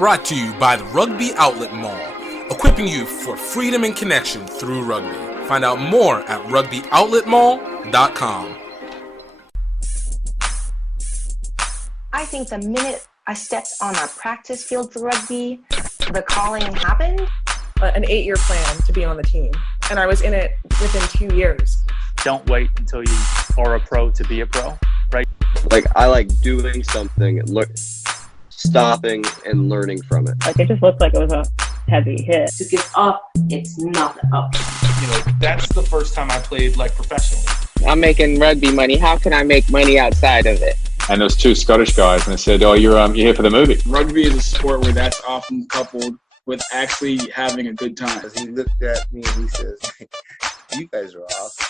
Brought to you by the Rugby Outlet Mall, equipping you for freedom and connection through rugby. Find out more at rugbyoutletmall.com. I think the minute I stepped on a practice field for rugby, the calling happened. An 8-year plan to be on the team, and I was in it within 2 years. Don't wait until you are a pro to be a pro, right? Like, I like doing something, stopping and learning from it. Like, it just looked like it was a heavy hit. To give up, it's not up. You know, that's the first time I played like professionally. I'm making rugby money. How can I make money outside of it? And there was two Scottish guys, and they said, "Oh, you're here for the movie." Rugby is a sport where that's often coupled with actually having a good time. He looked at me and he says, "You guys are awesome."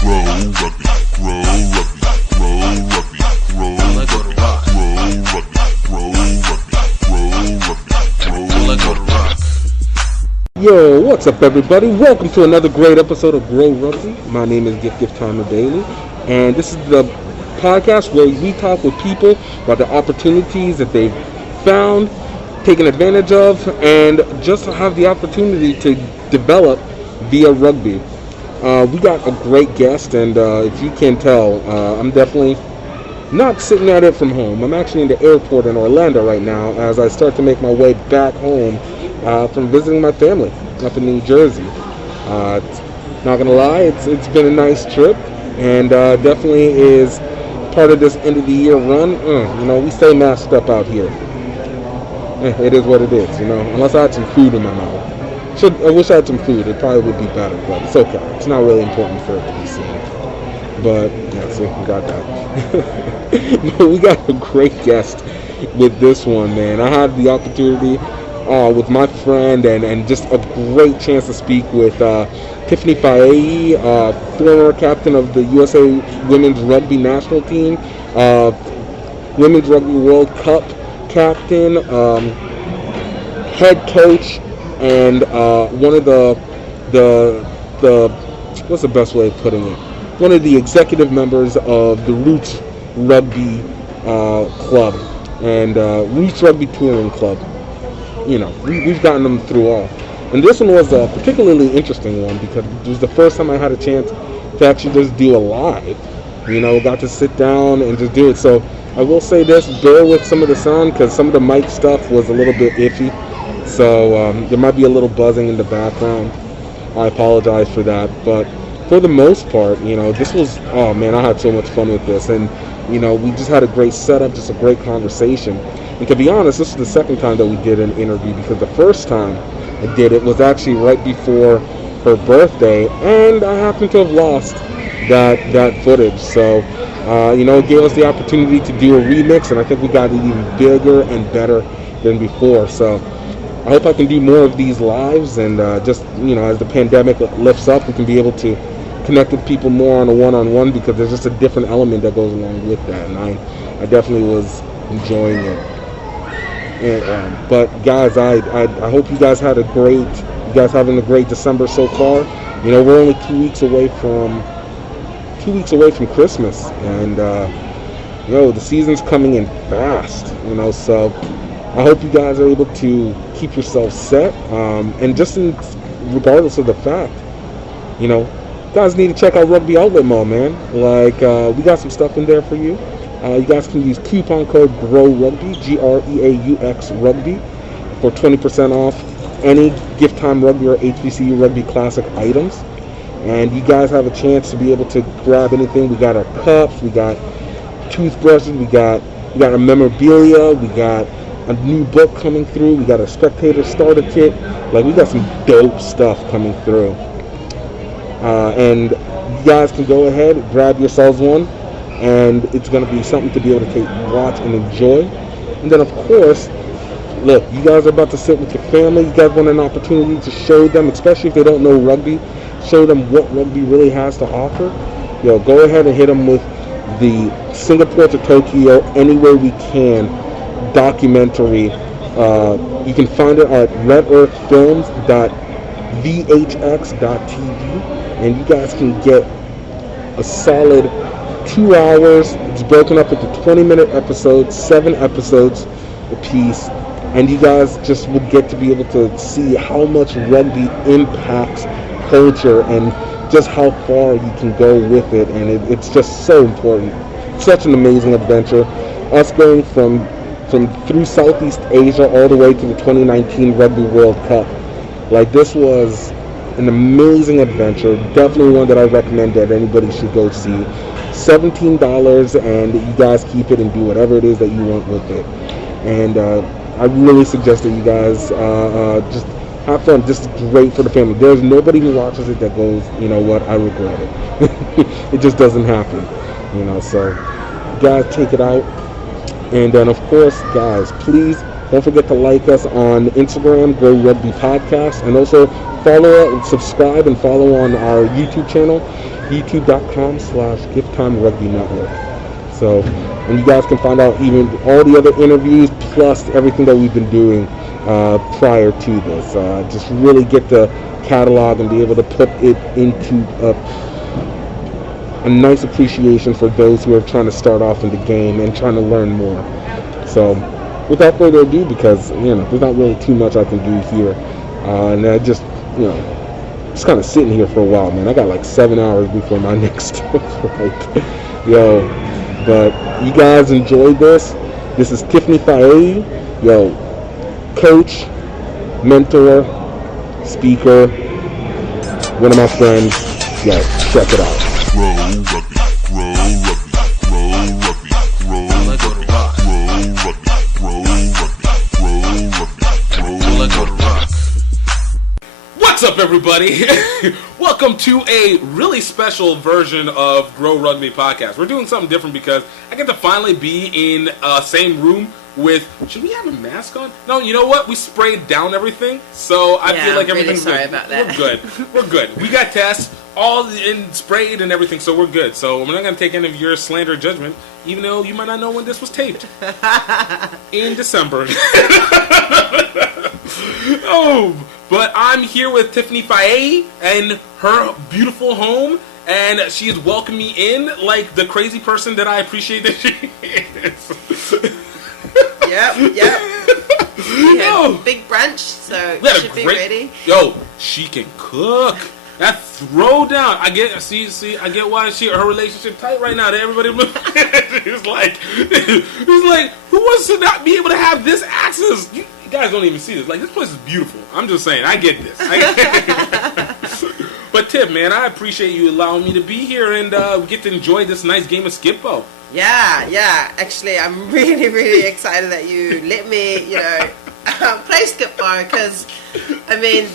Grow rugby, grow rugby, grow rugby, grow rugby, grow rugby. Yo, what's up, everybody? Welcome to another great episode of Grow Rugby. My name is GiftTime Daily, and this is the podcast where we talk with people about the opportunities that they've found, taken advantage of, and just have the opportunity to develop via rugby. We got a great guest, and if you can tell, I'm definitely not sitting at it from home. I'm actually in the airport in Orlando right now as I start to make my way back home from visiting my family up in New Jersey. Not gonna lie, it's been a nice trip, and definitely is part of this end of the year run. We stay masked up out here. It is what it is, unless I had some food in my mouth. I wish I had some food. It probably would be better, but it's okay. It's not really important for it to be seen. But, yeah, see, we got that. But we got a great guest with this one, man. I had the opportunity with my friend and just a great chance to speak with Tiffany, former captain of the USA Women's Rugby National Team, Women's Rugby World Cup captain, head coach, and one of the what's the best way of putting it? One of the executive members of the Roots Rugby Club and Roots Rugby Touring Club. We've gotten them through all. And this one was a particularly interesting one because it was the first time I had a chance to actually just do a live. Got to sit down and just do it. So I will say this, bear with some of the sound because some of the mic stuff was a little bit iffy. So there might be a little buzzing in the background. I apologize for that. But for the most part, this was, oh man, I had so much fun with this. And, we just had a great setup, just a great conversation. And to be honest, this is the second time that we did an interview because the first time I did it was actually right before her birthday. And I happened to have lost that footage. So, it gave us the opportunity to do a remix. And I think we got it even bigger and better than before. So I hope I can do more of these lives, and just, as the pandemic lifts up, we can be able to connect with people more on a one-on-one because there's just a different element that goes along with that, and I definitely was enjoying it. And, but guys, I hope you guys having a great December so far. We're only 2 weeks away from Christmas, and the season's coming in fast. So I hope you guys are able to keep yourselves set, and just regardless of the fact, you guys need to check out Rugby Outlet Mall, man. Like, we got some stuff in there for you. You guys can use coupon code GROWRUGBY, GREAUX Rugby, for 20% off any GiftTime Rugby or HBCU Rugby Classic items. And you guys have a chance to be able to grab anything. We got our cups, we got toothbrushes, we got a memorabilia, we got a new book coming through, we got a spectator starter kit. Like, we got some dope stuff coming through. And you guys can go ahead and grab yourselves one, and it's going to be something to be able to watch and enjoy. And then, of course, look, you guys are about to sit with your family. You guys want an opportunity to show them, especially if they don't know rugby, show them what rugby really has to offer. Go ahead and hit them with the Singapore to Tokyo Anywhere We Can documentary. You can find it at redearthfilms.vhx.tv, and you guys can get a solid 2 hours. It's broken up into 20-minute episodes, 7 episodes apiece, and you guys just will get to be able to see how much rugby impacts culture and just how far you can go with it, and it's just so important. Such an amazing adventure. Us going from through Southeast Asia all the way to the 2019 Rugby World Cup. Like, this was an amazing adventure. Definitely one that I recommend that anybody should go see. $17, and you guys keep it and do whatever it is that you want with it. And I really suggest that you guys just have fun. Just great for the family. There's nobody who watches it that goes, you know what, I regret it. It just doesn't happen. You know, so guys, take it out. And then, of course, guys, please don't forget to like us on Instagram, Grow Rugby Podcast, and also follow, subscribe, and follow on our YouTube channel, youtube.com/GiftTime Rugby Network. So, and you guys can find out even all the other interviews plus everything that we've been doing prior to this. Just really get the catalog and be able to put it into a nice appreciation for those who are trying to start off in the game and trying to learn more. So, without further ado, because, you know, there's not really too much I can do here, and I just, you know, just kind of sitting here for a while, man. I got like 7 hours before my next flight. Yo, but you guys enjoyed this. This is Tiffany Faye, yo, coach, mentor, speaker, one of my friends. Yo, check it out. Grow rugby, grow rugby, grow rugby, grow rugby, grow rugby. What's up, everybody? Welcome to a really special version of Grow Rugby Podcast. We're doing something different because I get to finally be in same room with. Should we have a mask on? No, you know what? We sprayed down everything, so I feel like everything's really sorry good. about that. We're good. We're good. We got tests all in sprayed and everything, so we're good. So we're not going to take any of your slander judgment, even though you might not know when this was taped. In December. Oh, but I'm here with Tiffany Faye and her beautiful home, and she has welcomed me in like the crazy person that I appreciate that she is. Yep. We had big brunch, so you should be ready. Yo, she can cook. That throwdown, I get why her relationship tight right now. That everybody is like, who wants to not be able to have this access? You guys don't even see this. Like, this place is beautiful. I'm just saying, I get this. But Tip, man, I appreciate you allowing me to be here and get to enjoy this nice game of Skip-Bo. Yeah. Actually, I'm really, really excited that you let me, play Skip-Bo because, I mean,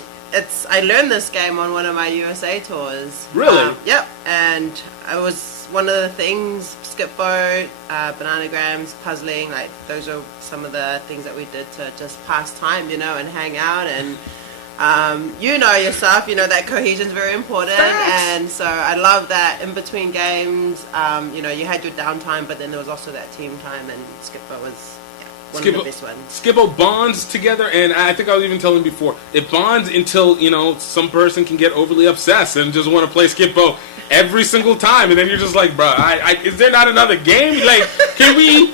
I learned this game on one of my USA tours. Really? Yep. And it was one of the things, Skip-Bo, bananagrams, puzzling, like those are some of the things that we did to just pass time, and hang out. And you know yourself, that cohesion is very important. And so I love that in between games, you had your downtime, but then there was also that team time, and Skip-Bo was one of the best ones. Skip-Bo bonds together, and I think I was even telling before, it bonds until, some person can get overly obsessed and just want to play Skip-Bo every single time, and then you're just like, bro, is there not another game? Like, can we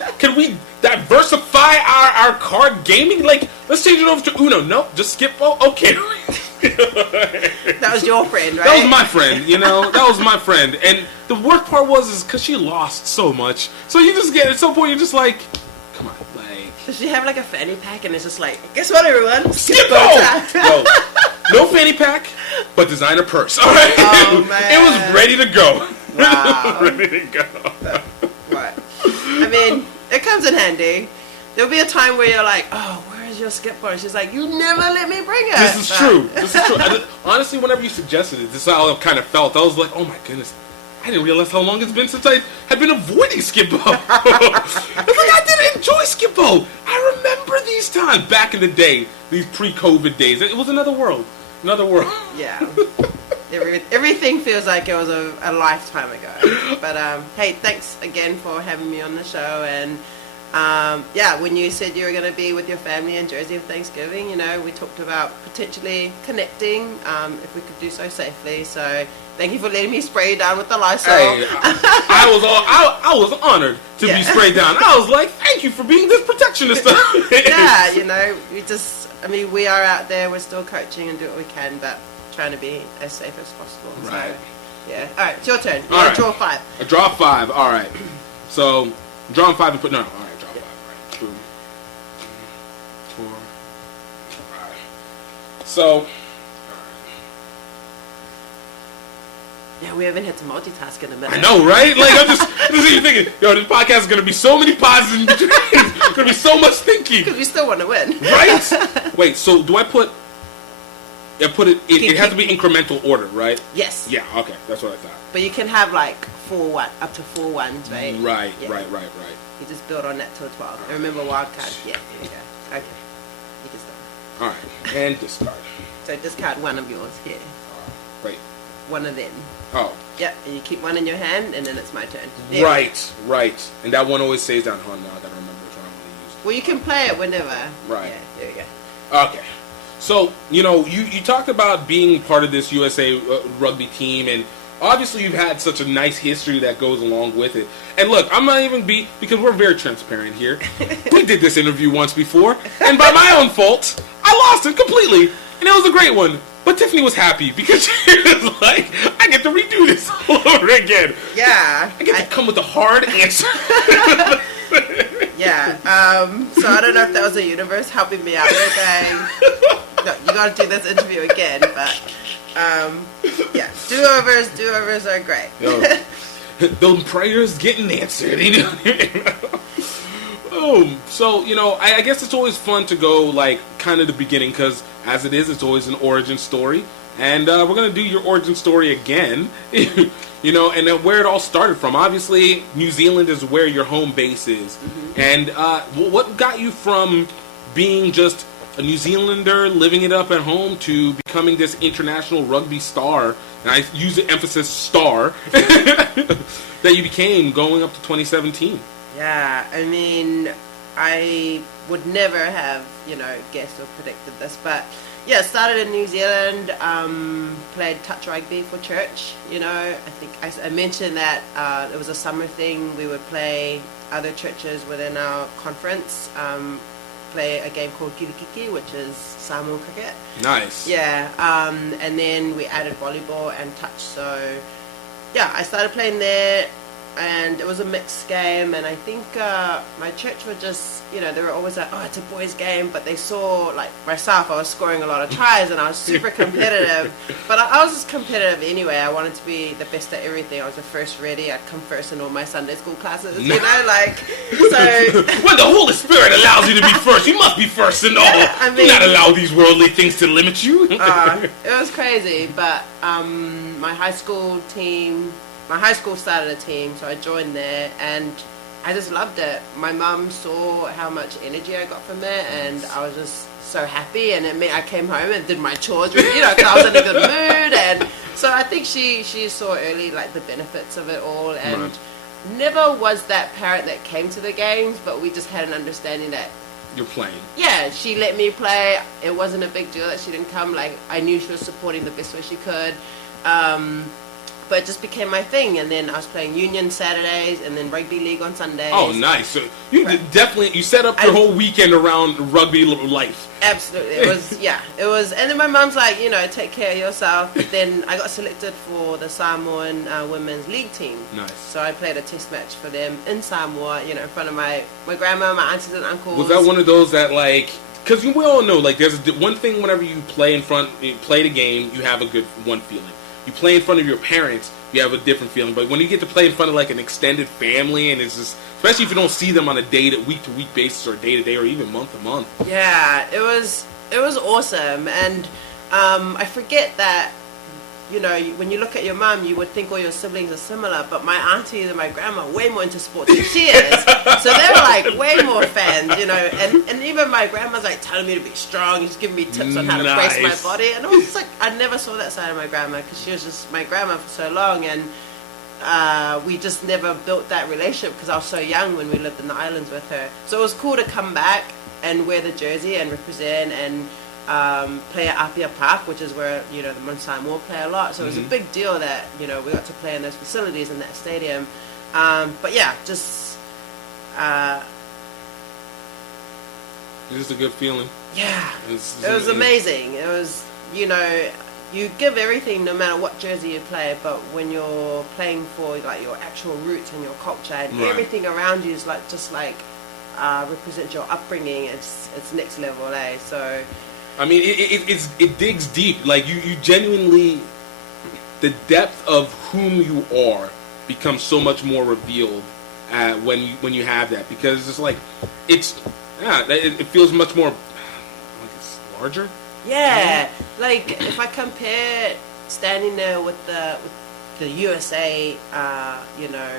diversify our card gaming? Like, let's change it over to Uno. Nope, just Skip-Bo? Okay. That was your friend, right? That was my friend, that was my friend. And the worst part was because she lost so much. So you just get, at some point, you're just like, come on, like. Does she have like a fanny pack and it's just like, guess what, everyone? Skip-Bo! Yo, no fanny pack, but designer purse. All right? Oh, man. It was ready to go. Wow. Ready to go. Right. I mean, it comes in handy. There'll be a time where you're like, oh, where is your Skip-Bo? And she's like, you never let me bring it. This is true. Honestly, whenever you suggested it, this is how I kind of felt. I was like, oh my goodness. I didn't realize how long it's been since I had been avoiding Skip-Bo. I didn't enjoy Skip-Bo. I remember these times back in the day, these pre-COVID days. It was another world. Yeah. Everything feels like it was a lifetime ago. But, hey, thanks again for having me on the show. And when you said you were going to be with your family in Jersey for Thanksgiving, you know, we talked about potentially connecting if we could do so safely. So thank you for letting me spray you down with the Lysol. Hey, I was honored to be sprayed down. I was like, thank you for being this protectionist. Yeah, you know, we are out there, we're still coaching and do what we can, but trying to be as safe as possible. Right. So, yeah. All right, it's your turn. All right. Draw 5. A draw 5. All right. So, drawing 5 and put... No. All right, draw 5. Right. 2, 4. All right. So... Yeah, we haven't had to multitask in a minute. I know, right? Like, I'm just thinking, this podcast is going to be so many pauses in between. It's going to be so much thinking. Because we still want to win. Right? Wait, so do I put... It has to be incremental order, right? Yes. Yeah, okay. That's what I thought. But you can have like up to 4 ones, right? Right, yeah. right. You just build on that till 12. And remember wildcard. Yeah, there you go. Okay. You can start. All right. And discard. So discard one of yours here. Wait. One of them. Oh. Yep, and you keep one in your hand, and then it's my turn. There. Right. And that one always stays down. Hold on, now I gotta remember which one I'm gonna use. Well, you can play it whenever. Right. Yeah, there you go. Okay. So, you know, you talked about being part of this USA rugby team, and obviously you've had such a nice history that goes along with it. And look, I'm not even because we're very transparent here. We did this interview once before, and by my own fault, I lost it completely, and it was a great one. But Tiffany was happy because she was like, I get to redo this all over again. Yeah. I get to come with a hard answer. Yeah. So I don't know if that was the universe helping me out there going, no, you got to do this interview again. But yeah, do-overs are great. Those prayers getting answered. So, you know, I guess it's always fun to go, like, kind of the beginning, because as it is, it's always an origin story. And we're going to do your origin story again, you know, and then where it all started from. Obviously, New Zealand is where your home base is. Mm-hmm. And what got you from being just a New Zealander, living it up at home, to becoming this international rugby star, and I use the emphasis star, that you became going up to 2017? Yeah, I mean, I would never have, you know, guessed or predicted this, but yeah, started in New Zealand, played touch rugby for church, you know. I think I mentioned that it was a summer thing. We would play other churches within our conference, play a game called Kirikiki, which is Samoa cricket. Nice. Yeah, and then we added volleyball and touch, so yeah, I started playing there. And it was a mixed game, and I think my church were just, you know, they were always like, oh, it's a boys' game, but they saw, like, myself, I was scoring a lot of tries, and I was super competitive, but I was just competitive anyway. I wanted to be the best at everything. I was the first ready. I'd come first in all my Sunday school classes, you know, like, so... When the Holy Spirit allows you to be first, you must be first in all. Yeah, I mean, do not allow these worldly things to limit you. It was crazy, but my high school started a team, so I joined there, and I just loved it. My mum saw how much energy I got from it, and I was just so happy, and it meant I came home and did my chores, you know, because I was in a good mood, and so I think she saw early, like, the benefits of it all, and never was that parent that came to the games, but we just had an understanding that you're playing. Yeah, she let me play. It wasn't a big deal that she didn't come. Like, I knew she was supporting the best way she could. But it just became my thing, and then I was playing Union Saturdays, and then Rugby League on Sundays. Oh, nice! So you definitely set up your whole weekend around rugby life. Absolutely, it was. And then my mum's like, you know, take care of yourself. But then I got selected for the Samoan women's league team. Nice. So I played a test match for them in Samoa, you know, in front of my grandma, my aunties and uncles. Was that one of those that, like, because we all know, like, there's one thing whenever you play play the game, you have a good one feeling. You play in front of your parents, you have a different feeling. But when you get to play in front of, like, an extended family, and it's just, especially if you don't see them on a week-to-week basis, or day-to-day, or even month-to-month. Yeah, it was awesome. And I forget that, you know, when you look at your mum, you would think all your siblings are similar, but my aunties and my grandma are way more into sports than she is. So they were, like, way more fans, you know. And even my grandma's, like, telling me to be strong, just giving me tips on how to brace my body. And I was just like, I never saw that side of my grandma, because she was just my grandma for so long. And we just never built that relationship because I was so young when we lived in the islands with her. So it was cool to come back and wear the jersey and represent and play at Apia Park, which is where, you know, the Mon Samoa play a lot. So it was a big deal that, you know, we got to play in those facilities in that stadium. But yeah, just... It's just a good feeling. Yeah. It was amazing. It was, you know, you give everything no matter what jersey you play, but when you're playing for like your actual roots and your culture and everything around you is like just like represent your upbringing, it's next level, eh? So I mean, it digs deep. Like you genuinely, the depth of whom you are becomes so much more revealed when you have that, because it's like it feels much more, like it's larger. Yeah, like if I compare standing there with the USA, you know,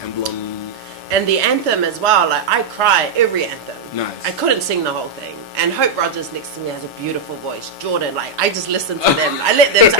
emblem. And the anthem as well, like I cry every anthem. Nice. I couldn't sing the whole thing. And Hope Rogers next to me has a beautiful voice. Jordan, like I just listen to them. I let them.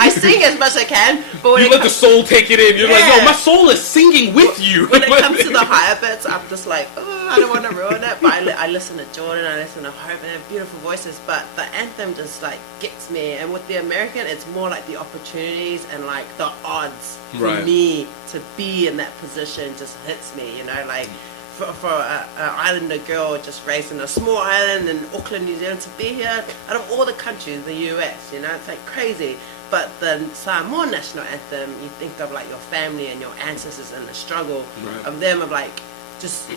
I sing as much as I can. But when you let the soul take it in. You're like, no, my soul is singing with you. When it comes to the higher bits, I'm just like, oh, I don't want to ruin it. But I listen to Jordan. I listen to Hope, and they have beautiful voices. But the anthem just like gets me. And with the American, it's more like the opportunities and like the odds for me to be in that position just hits me. You know, like. For an islander girl just raised in a small island in Auckland, New Zealand, to be here out of all the countries, the US, you know, it's like crazy. But the Samoa national anthem, you think of like your family and your ancestors and the struggle of them, of like just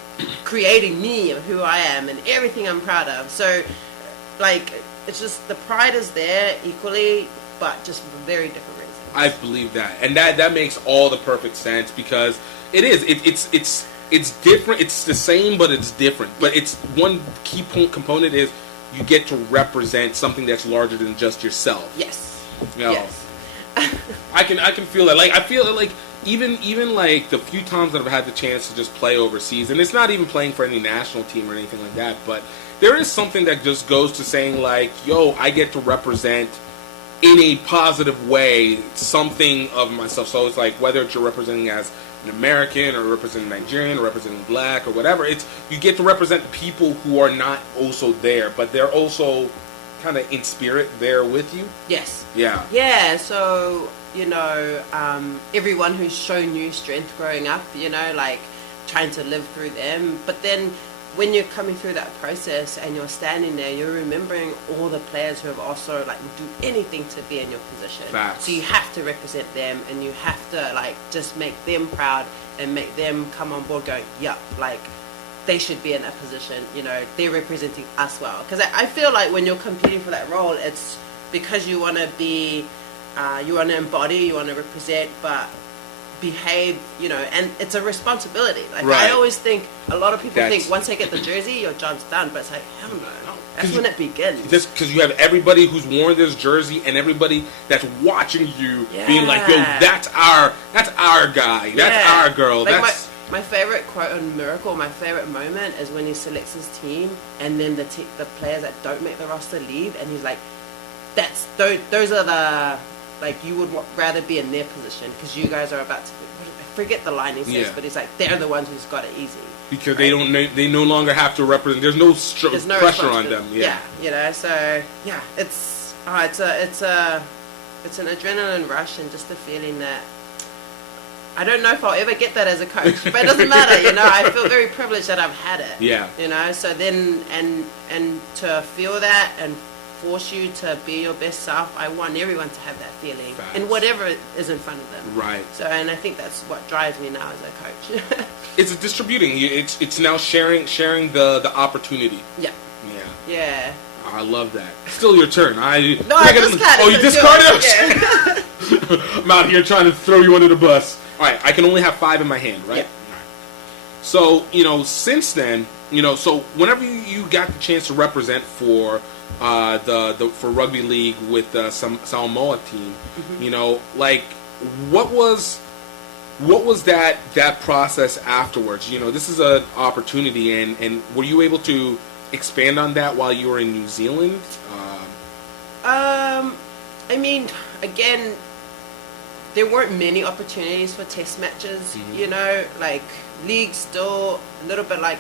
creating me of who I am and everything I'm proud of. So like it's just the pride is there equally, but just for very different reasons. I believe that, and that makes all the perfect sense, because it is it's different. It's the same, but it's different. But it's one key component is you get to represent something that's larger than just yourself. Yes. You know, yes. I can feel that. Like I feel like even like the few times that I've had the chance to just play overseas, and it's not even playing for any national team or anything like that, but there is something that just goes to saying like, yo, I get to represent in a positive way something of myself. So it's like whether it's you're representing as an American or representing Nigerian or representing black or whatever, it's you get to represent people who are not also there, but they're also kind of in spirit there with you. Yes. Yeah. Yeah. So you know, everyone who's shown you strength growing up, you know, like trying to live through them, but then when you're coming through that process and you're standing there, you're remembering all the players who have also like do anything to be in your position. Facts. So you have to represent them, and you have to like just make them proud and make them come on board going, yup, like they should be in that position. You know, they're representing us well. Because I feel like when you're competing for that role, it's because you want to be, you want to embody, you want to represent, but behave, you know, and it's a responsibility. Like I always think, a lot of people think once they get the jersey, your job's done, but it's like, hell no. That's when it begins. Just because you have everybody who's worn this jersey and everybody that's watching you being like, yo, that's our guy, that's our girl. Like that's my favorite quote on Miracle, my favorite moment is when he selects his team and then the players that don't make the roster leave, and he's like, those are the, like, you would rather be in their position because you guys are about to, I forget the line he says, but he's like, they're the ones who's got it easy. Because they no longer have to represent, there's no pressure on them. Yeah, you know, so, yeah, it's an adrenaline rush, and just the feeling that, I don't know if I'll ever get that as a coach, but it doesn't matter, you know, I feel very privileged that I've had it. Yeah. You know, so then, and to feel that and force you to be your best self, I want everyone to have that feeling in whatever is in front of them. Right. So, and I think that's what drives me now as a coach. It's distributing. It's now sharing the opportunity. Yeah. Yeah. Yeah. I love that. Still your turn. I discarded. Oh, you discarded? Yeah. I'm out here trying to throw you under the bus. All right, I can only have 5 in my hand, right? Yeah. So, you know, since then, you know, so whenever you got the chance to represent for for rugby league with the Samoa team, you know, like what was that process afterwards? You know, this is an opportunity, and were you able to expand on that while you were in New Zealand? I mean, again, there weren't many opportunities for test matches. You know, like league still a little bit like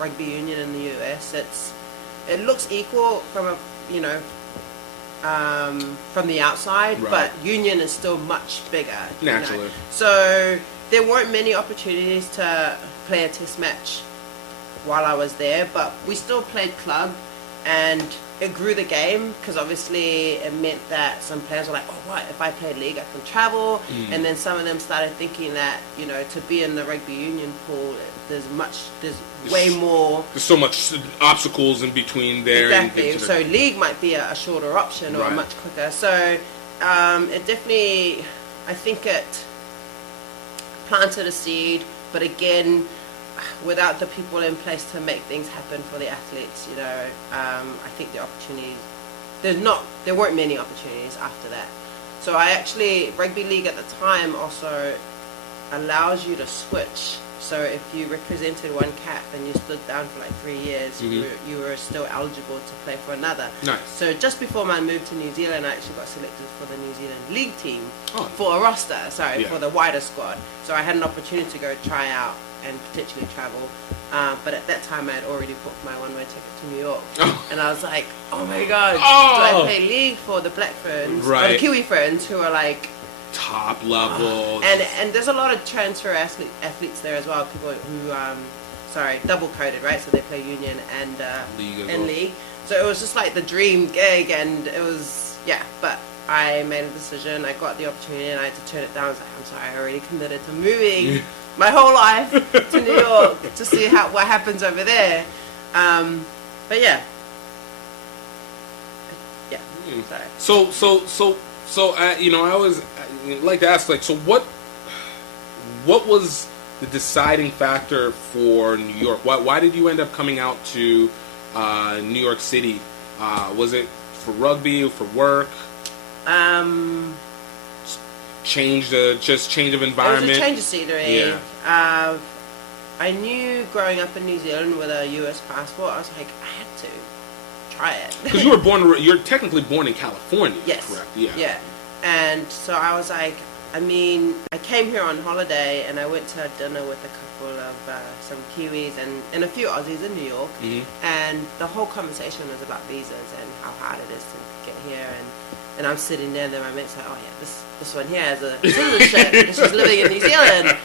rugby union in the US. It looks equal from a from the outside, but union is still much bigger. Naturally. You know? So there weren't many opportunities to play a test match while I was there, but we still played club, and it grew the game because obviously it meant that some players were like, oh, what, if I play league I can travel, and then some of them started thinking that, you know, to be in the rugby union pool, there's way more. There's so much obstacles in between there. Exactly. So league might be a shorter option or much quicker. So it definitely, I think it planted a seed, but again, without the people in place to make things happen for the athletes, you know, I think the opportunities, there weren't many opportunities after that. So rugby league at the time also allows you to switch. So if you represented one cap and you stood down for like 3 years, you were still eligible to play for another. Nice. So just before my move to New Zealand, I actually got selected for the New Zealand league team for a roster, for the wider squad. So I had an opportunity to go try out and potentially travel. But at that time I had already booked my one-way ticket to New York. And I was like, oh my God, do I play league for the Black Ferns, or the Kiwi Ferns, who are like top level, and there's a lot of transfer athletes there as well, people who double coded, right? So they play union and league. So it was just like the dream gig, and it was but I made a decision, I got the opportunity, and I had to turn it down. I was like, I'm sorry, I already committed to moving my whole life to New York to see what happens over there. But sorry. So you know, I always like to ask, like, so what was the deciding factor for New York? Why did you end up coming out to New York City? Was it for rugby, or for work? Change of environment. It was a change of scenery. Yeah. I knew growing up in New Zealand with a US passport, I was like, I had to try it. Because you're technically born in California. Yes. Correct. Yeah. And so I was like, I came here on holiday, and I went to dinner with a couple of some Kiwis and a few Aussies in New York, and the whole conversation was about visas and how hard it is to get here, and I'm sitting there, and then my mate's like, oh yeah, this one here has a citizenship, and she's living in New Zealand,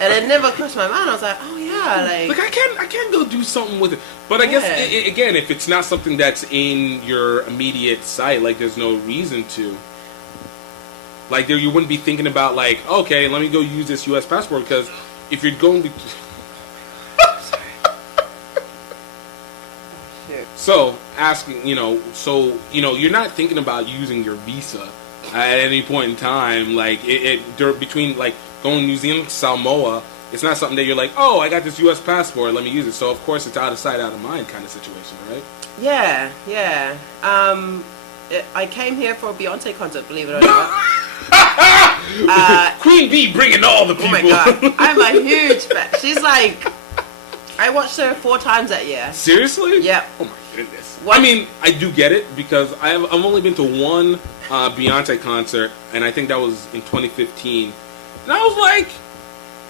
and it never crossed my mind. I was like, oh yeah, like I can't go do something with it. But I guess again, if it's not something that's in your immediate sight, like there's no reason to. Like you wouldn't be thinking about like, okay, let me go use this U.S. passport, because if you're going to so asking, you're not thinking about using your visa at any point in time. Like between like going to New Zealand, Samoa, it's not something that you're like, oh, I got this U.S. passport, let me use it. So of course it's out of sight, out of mind kind of situation, right? Yeah. I came here for a Beyonce concert, believe it or not. Queen Bee bringing all the people. Oh my God, I'm a huge fan. She's like, I watched her 4 times that year. Seriously? Yep. Oh my goodness. I mean, I do get it, because I've only been to one Beyonce concert, and I think that was in 2015. And I was like,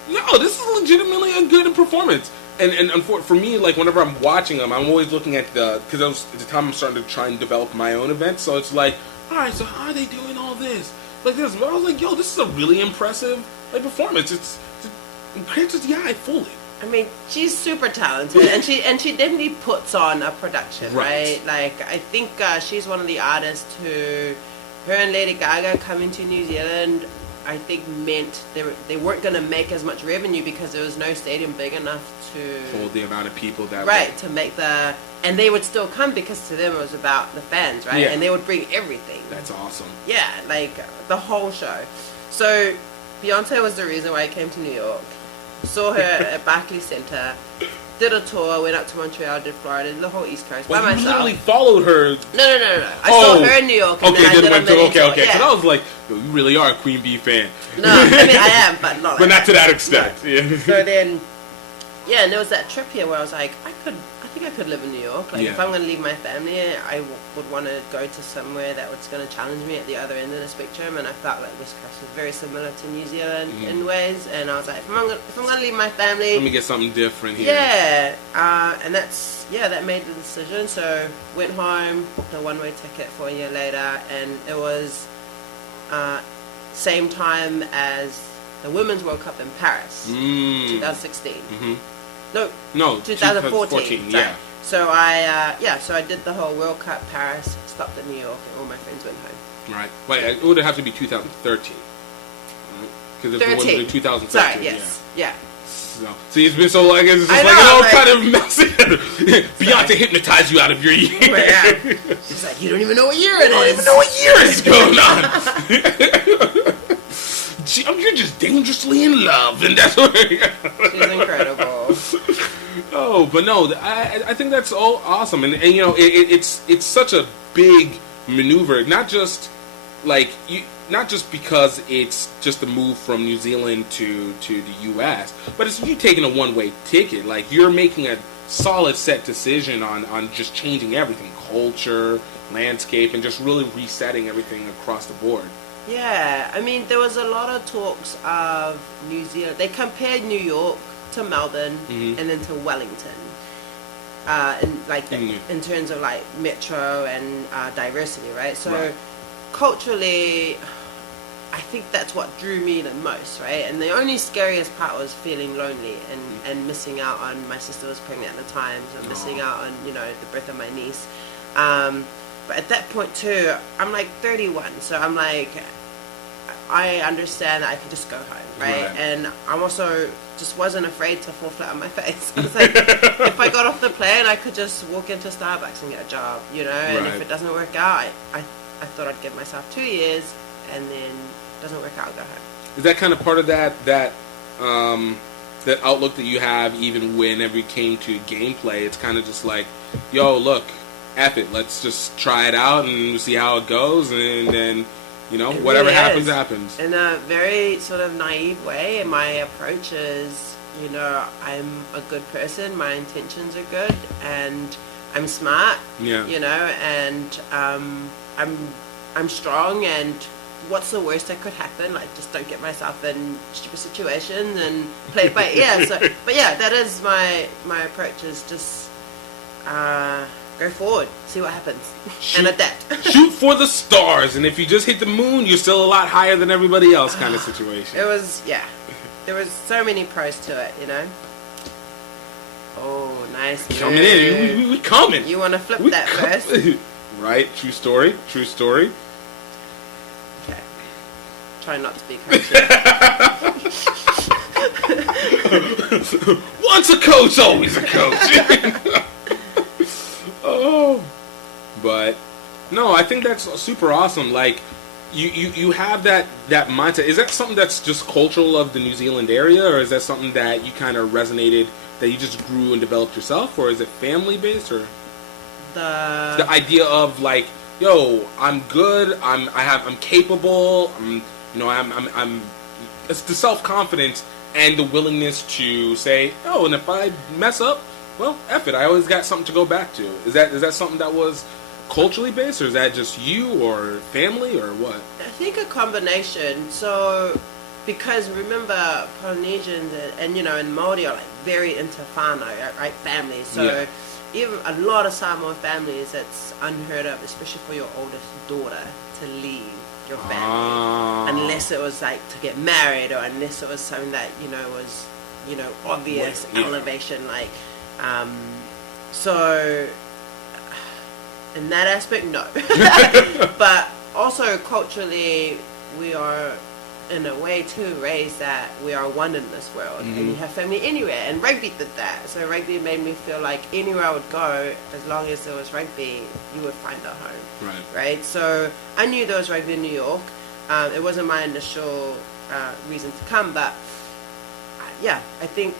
no, this is legitimately a good performance. And for me, like, whenever I'm watching them, I'm always looking at because at the time I'm starting to try and develop my own events. So it's like, all right, so how are they doing all this? Like this. But I was like, yo, this is a really impressive performance. It's just fully. I mean, she's super talented, and she definitely puts on a production, right? Like, I think she's one of the artists who, her and Lady Gaga coming to New Zealand, I think meant they weren't going to make as much revenue because there was no stadium big enough to hold the amount of people that to make and they would still come because to them it was about the fans, right? And they would bring everything. That's awesome. Yeah, like the whole show. So Beyonce was the reason why I came to New York. Saw her at Barclays Center. Did a tour, went up to Montreal, did Florida, did the whole East Coast by myself. You literally followed her. No. I saw her in New York. And then went to okay. So I was like, yo, you really are a Queen Bee fan. No, I mean I am, but not. But not to that extent. Yeah. So then, yeah, and there was that trip here where I was like, I think I could live in New York. Like, if I'm going to leave my family, I would want to go to somewhere that was going to challenge me at the other end of the spectrum. And I felt like West Coast was very similar to New Zealand in ways. And I was like, if I'm going to leave my family, let me get something different here. Yeah, and that made the decision. So went home, booked a one-way ticket for a year later, and it was same time as the Women's World Cup in Paris, 2016. No, 2014. Yeah. So I did the whole World Cup Paris, stopped at New York, and all my friends went home. Right. Wait, it would have to be 2013. Because if it wasn't in 2013. Sorry, yes. Yeah. So, see, it's been so long, it's just kind of messy. Beyonce hypnotized you out of your year. Yeah. She's like, you don't even know what year it is. You don't even know what year is going on. You're just dangerously in love, and that's what. She's incredible. Oh, but no, I think that's all awesome, and you know, it's such a big maneuver, not just because it's just a move from New Zealand to the U.S., but it's you taking a one-way ticket. Like, you're making a solid set decision on just changing everything, culture, landscape, and just really resetting everything across the board. Yeah, I mean, there was a lot of talks of New Zealand. They compared New York to Melbourne and then to Wellington, in terms of like metro and diversity, right? So culturally, I think that's what drew me the most, right? And the only scariest part was feeling lonely and missing out on, my sister was pregnant at the time, so missing out on, you know, the birth of my niece. But at that point too, I'm like 31, so I'm like, I understand that I can just go home, right? And I'm also just wasn't afraid to fall flat on my face. I was like, if I got off the plane, I could just walk into Starbucks and get a job, you know? And if it doesn't work out, I thought I'd give myself 2 years, and then it doesn't work out, I'll go home. Is that kind of part of that outlook that you have even whenever it came to gameplay? It's kind of just like, yo, look, F it, let's just try it out and see how it goes, and then, you know, whatever happens, happens. In a very sort of naive way, and my approach is, you know, I'm a good person, my intentions are good, and I'm smart, you know, and I'm strong, and what's the worst that could happen? Like, just don't get myself in stupid situations and play it by ear. So, but yeah, that is my approach, is just go forward, see what happens, and adapt. Shoot for the stars, and if you just hit the moon, you're still a lot higher than everybody else, kind of situation. It was, there was so many pros to it, you know. Oh, nice. Coming in, we coming. You want to flip that first? Right, true story. Okay. Try not to be coachy. Once a coach, always a coach. Oh, but no, I think that's super awesome. Like, you have that mindset. Is that something that's just cultural of the New Zealand area, or is that something that you kind of resonated, that you just grew and developed yourself, or is it family based, or the idea of like, yo, I'm good, I'm capable, I'm it's the self-confidence and the willingness to say, oh, and if I mess up, well, F it, I always got something to go back to. Is that something that was culturally based, or is that just you or family, or what? I think a combination. So, because remember, Polynesians and you know, and Māori are like very into whānau, right? Family. So even a lot of Samoan families, it's unheard of, especially for your oldest daughter to leave your family, unless it was like to get married, or unless it was something that, you know, was, you know, obvious elevation, like. So in that aspect, no. But also culturally, we are in a way too raised that we are one in this world, and you have family anywhere, and rugby did that. So rugby made me feel like anywhere I would go, as long as there was rugby, you would find a home. Right. So I knew there was rugby in New York. It wasn't my initial reason to come, but yeah, I think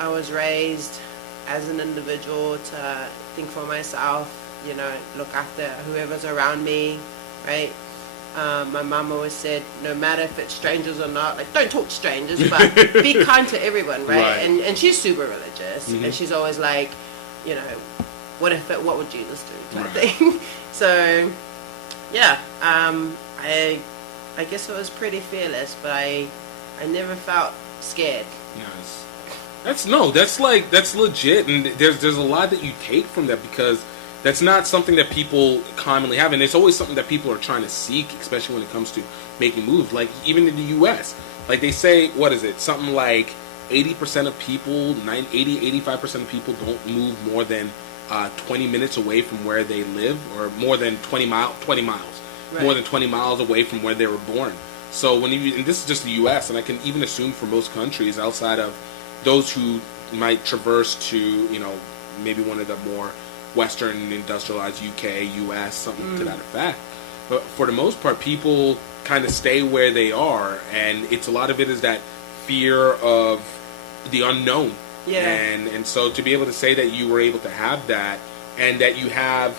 I was raised as an individual to think for myself, you know, look after whoever's around me, right? My mum always said, no matter if it's strangers or not, like don't talk to strangers, but be kind to everyone, right? And she's super religious, and she's always like, you know, what would Jesus do type thing. So, yeah, I guess it was pretty fearless, but I never felt scared. Nice. That's legit, and there's a lot that you take from that, because that's not something that people commonly have, and it's always something that people are trying to seek, especially when it comes to making moves. Like, even in the U.S., like they say, what is it? Something like 80% of people, 85% of people don't move more than 20 minutes away from where they live, or more than 20 miles, more than 20 miles away from where they were born. So and this is just the U.S., and I can even assume for most countries outside of those who might traverse to, you know, maybe one of the more Western industrialized UK, US, something to that effect. But for the most part, people kind of stay where they are, and a lot of it is that fear of the unknown. Yeah. And so to be able to say that you were able to have that, and that you have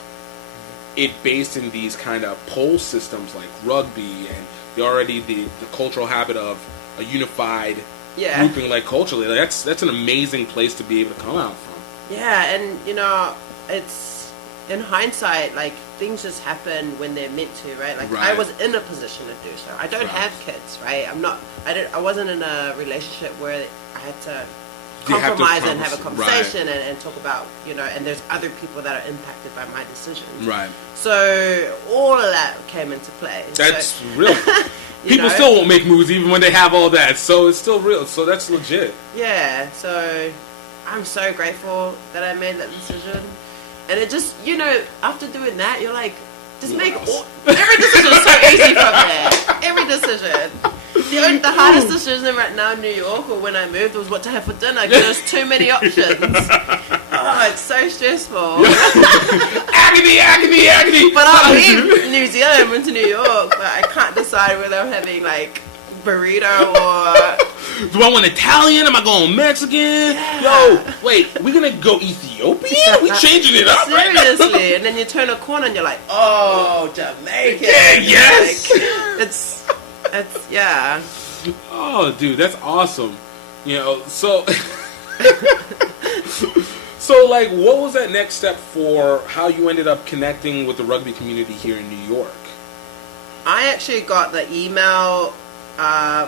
it based in these kind of pole systems like rugby, and the cultural habit of a unified grouping, like culturally, that's an amazing place to be able to come out from. Yeah, and you know, it's in hindsight, like things just happen when they're meant to, right? Like I was in a position to do so. I don't have kids, right? I wasn't in a relationship where I had to compromise and have a conversation and talk about, you know, and there's other people that are impacted by my decisions. Right. So all of that came into play. That's real. People still won't make moves even when they have all that, so it's still real. So that's legit. Yeah, so I'm so grateful that I made that decision. And it just, you know, after doing that, you're like, just make every decision is so easy from there. Every decision. The hardest decision right now in New York, or when I moved, was what to have for dinner, because there's too many options. Oh, it's so stressful. agony. But I'll leave New Zealand, went to New York, but I can't decide whether I'm having like burrito or... Do I want Italian? Am I going Mexican? Yeah. Yo, wait, we gonna go Ethiopian? We changing it up right now. Seriously. And then you turn a corner and you're like, oh, Jamaican. Yeah, yes. Like, it's yeah. Oh, dude, that's awesome. You know, so so like, what was that next step for how you ended up connecting with the rugby community here in New York? I actually got the email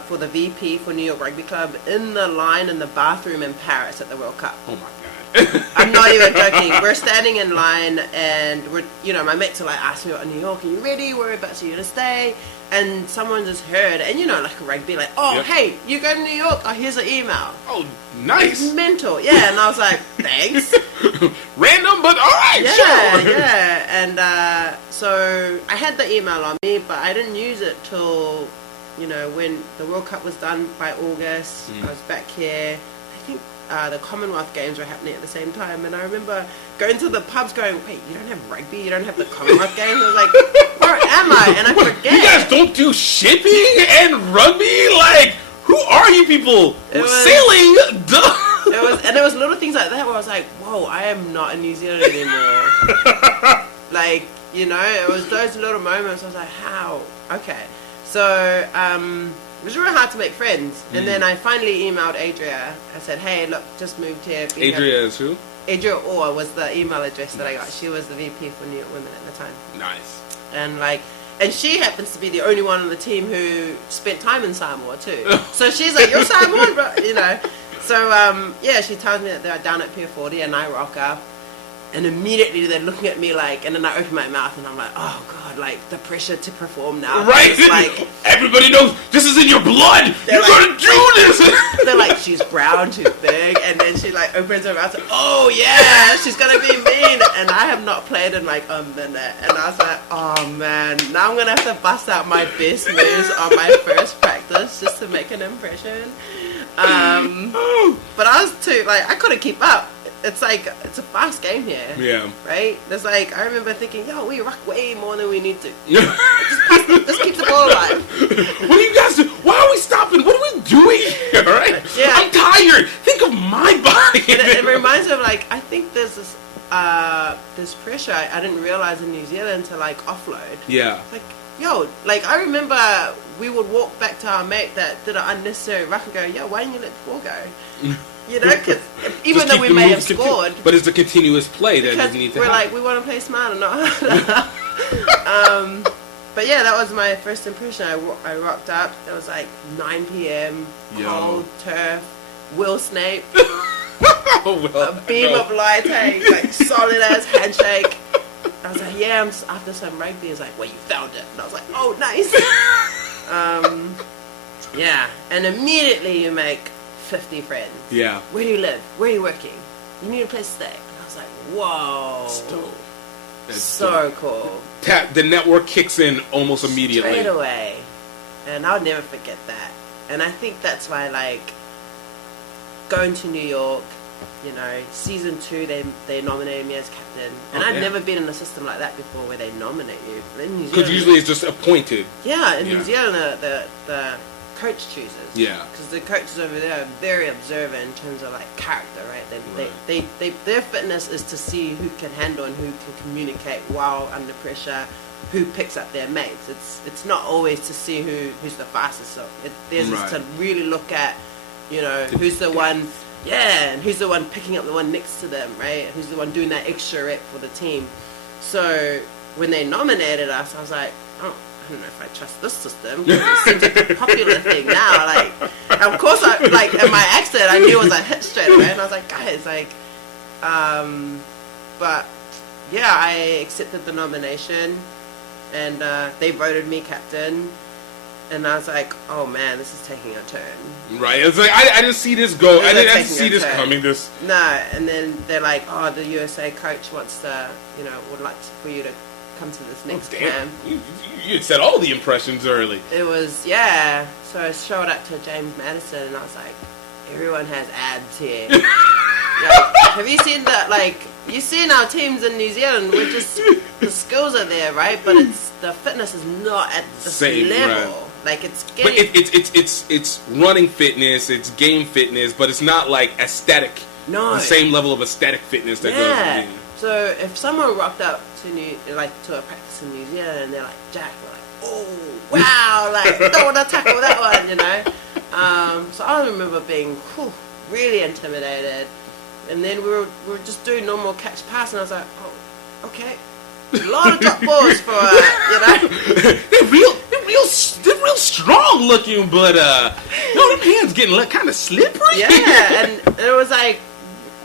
for the VP for New York Rugby Club in the line in the bathroom in Paris at the World Cup. Oh my God. I'm not even joking. We're standing in line, and my mates are like asking me about New York. Are you ready? We're about to you to stay. And someone just heard, and like a rugby, like, oh, hey, you go to New York? Oh, here's an email. Oh, nice. It's mental. Yeah, and I was like, thanks. Random, but all right, sure. Yeah, and so I had the email on me, but I didn't use it till, you know, when the World Cup was done by August. I was back here. I think the Commonwealth Games were happening at the same time, and I remember going to the pubs going, wait, you don't have rugby? You don't have the Commonwealth Games? I was like, where am I? And I forget. You guys don't do shipping and rugby? Like, who are you people? Sailing? Duh. It was little things like that where I was like, whoa, I am not in New Zealand anymore. Like, you know, it was those little moments. I was like, how? Okay. So, it was really hard to make friends. And then I finally emailed Adria. I said, hey, look, just moved here. Adria is who? Adria Orr was the email address that I got. She was the VP for New York Women at the time. Nice. And she happens to be the only one on the team who spent time in Samoa too. So she's like, you're Samoan, bro, you know. So, she tells me that they're down at Pier 40, and I rock up. And immediately they're looking at me like, and then I open my mouth and I'm like, oh God, like the pressure to perform now. Right. It's like, everybody knows this is in your blood. You gotta do this. They're like, she's brown, she's big. And then she like opens her mouth and, oh yeah, she's gonna be mean. And I have not played in like a minute. And I was like, oh man, now I'm gonna have to bust out my best moves on my first practice just to make an impression. But I was too, like, I couldn't keep up. It's like, it's a fast game here. Yeah. Right? There's like, I remember thinking, yo, we rock way more than we need to. Just keep the ball alive. What do you guys do? Why are we stopping? What are we doing here? Right? Yeah. I'm tired. Think of my body. It reminds me of like, I think there's this pressure I didn't realize in New Zealand to like offload. Yeah. Like, yo, like I remember we would walk back to our mate that did an unnecessary ruck and go, yo, why didn't you let the ball go? You know, because even though we may have scored, but it's a continuous play that doesn't need to happen. We're like, we want to play smarter, not harder. But yeah, that was my first impression. I rocked up. It was like 9 p.m. Cold turf, Will Snape, a beam of light, like solid ass handshake. I was like, yeah, I'm just after some rugby. He's like, well, you found it. And I was like, oh, nice. Yeah, and immediately you make 50 friends. Yeah. Where do you live? Where are you working? You need a place to stay. And I was like, whoa. That's so cool. The network kicks in almost immediately. Straight away. And I'll never forget that. And I think that's why, like, going to New York, you know, season 2, they nominated me as captain. And I'd never been in a system like that before where they nominate you. Because usually it's just appointed. Yeah, in New Zealand, the coach chooses. Yeah. Because the coaches over there are very observant in terms of, like, character, right? They their fitness is to see who can handle and who can communicate well under pressure, who picks up their mates. It's not always to see who's the fastest. So there's to really look at, you know, who's the one... Yeah, and who's the one picking up the one next to them, right? Who's the one doing that extra rep for the team? So when they nominated us, I was like, oh, I don't know if I trust this system. It seems like a popular thing now. Like, of course, in my accent, I knew it was a hit straight away, and I was like, guys, like, but yeah, I accepted the nomination, and they voted me captain. And I was like, oh man, this is taking a turn. Right. It's like, I didn't see this go. I didn't see this coming. No. And then they're like, oh, the USA coach wants to, you know, would like for you to come to this next camp. You said all the impressions early. It was, yeah. So I showed up to James Madison and I was like, everyone has abs here. Like, have you seen that? Like, you've seen our teams in New Zealand. We're just, the skills are there, right? But the fitness is not at the same level. Right. Like it's getting... But it's running fitness, it's game fitness, but it's not like aesthetic. No. The same level of aesthetic fitness that goes with it. So if someone rocked up to a practice in New Zealand and they're like, Jack, we're like, oh wow, like don't want to tackle that one, you know. So I remember being really intimidated, and then we were just doing normal catch pass, and I was like, oh, okay. A lot of drop balls for you know. They're real strong looking, but them hands getting kind of slippery. Yeah, and it was like,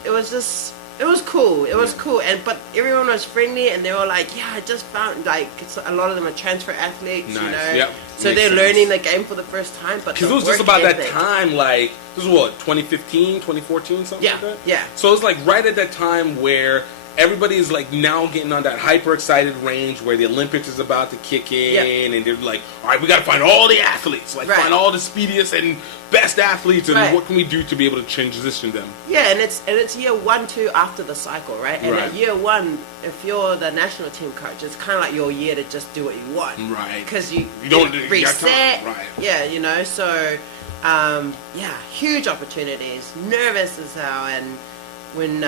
it was cool. It was cool, but everyone was friendly, and they were like, yeah, I just found like a lot of them are transfer athletes, you know. Yep. So they're learning the game for the first time, but because it was just about that time, like this was what 2015, 2014, something like that. Yeah. So it's like right at that time where everybody is like now getting on that hyper excited range where the Olympics is about to kick in, and they're like, all right, we got to find all the athletes, like find all the speediest and best athletes, and what can we do to be able to transition them? Yeah, and it's year 1, 2 after the cycle, right? And at year 1, if you're the national team coach, it's kind of like your year to just do what you want, right? Because you don't reset, right? Yeah, you know. So, huge opportunities. Nervous as hell, and when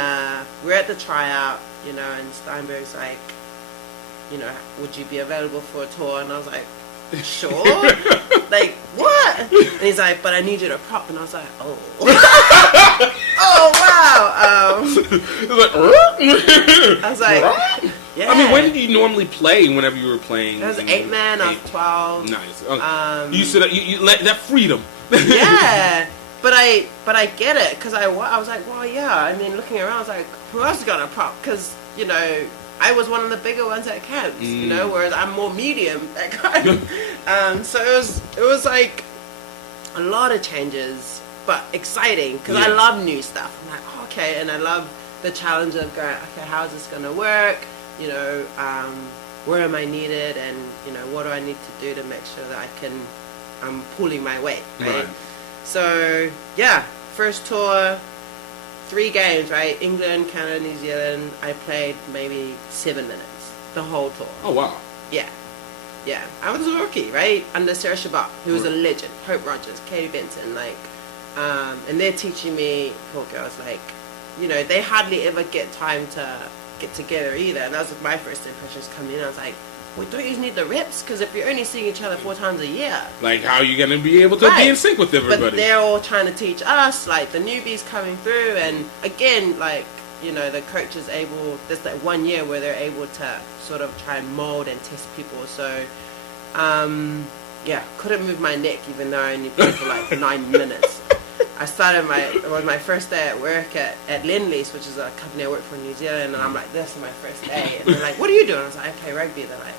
we're at the tryout, you know, and Steinberg's like, you know, would you be available for a tour? And I was like, sure. Like, what? And he's like, but I need you to prop. And I was like, oh. Oh, wow. I was like, yeah. I mean, when did you normally play whenever you were playing? I was 8-man, I was 12. Nice. Okay. You said you let that freedom. Yeah. But I get it, because I was like, well, yeah. I mean, looking around, I was like, who else is gonna prop? Because, you know, I was one of the bigger ones at camps, you know, whereas I'm more medium at camp. So it was like a lot of changes, but exciting, because I love new stuff. I'm like, oh, okay, and I love the challenge of going, okay, how is this gonna work? You know, where am I needed, and you know, what do I need to do to make sure that I'm pulling my weight, right? So, yeah, first tour, 3 games, right? England, Canada, New Zealand. I played maybe 7 minutes, the whole tour. Oh, wow. Yeah. Yeah. I was a rookie, right? Under Sarah Shabbat, who was a legend. Hope Rogers, Katie Benson, like, and they're teaching me, poor girls, like, you know, they hardly ever get time to get together either. And that was my first impressions coming in. I was like, we don't usually need the reps, because if you're only seeing each other 4 times a year, like, how are you going to be able to be in sync with everybody? But they're all trying to teach us, like the newbies coming through, and again, like, you know, the coach is able, there's that 1 year where they're able to sort of try and mold and test people. So yeah, couldn't move my neck even though I only played for like 9 minutes. I started it was my first day at work at Lendlease, which is a company I work for in New Zealand, and I'm like, this is my first day, and they're like, what are you doing? I was like, I play rugby. They're like,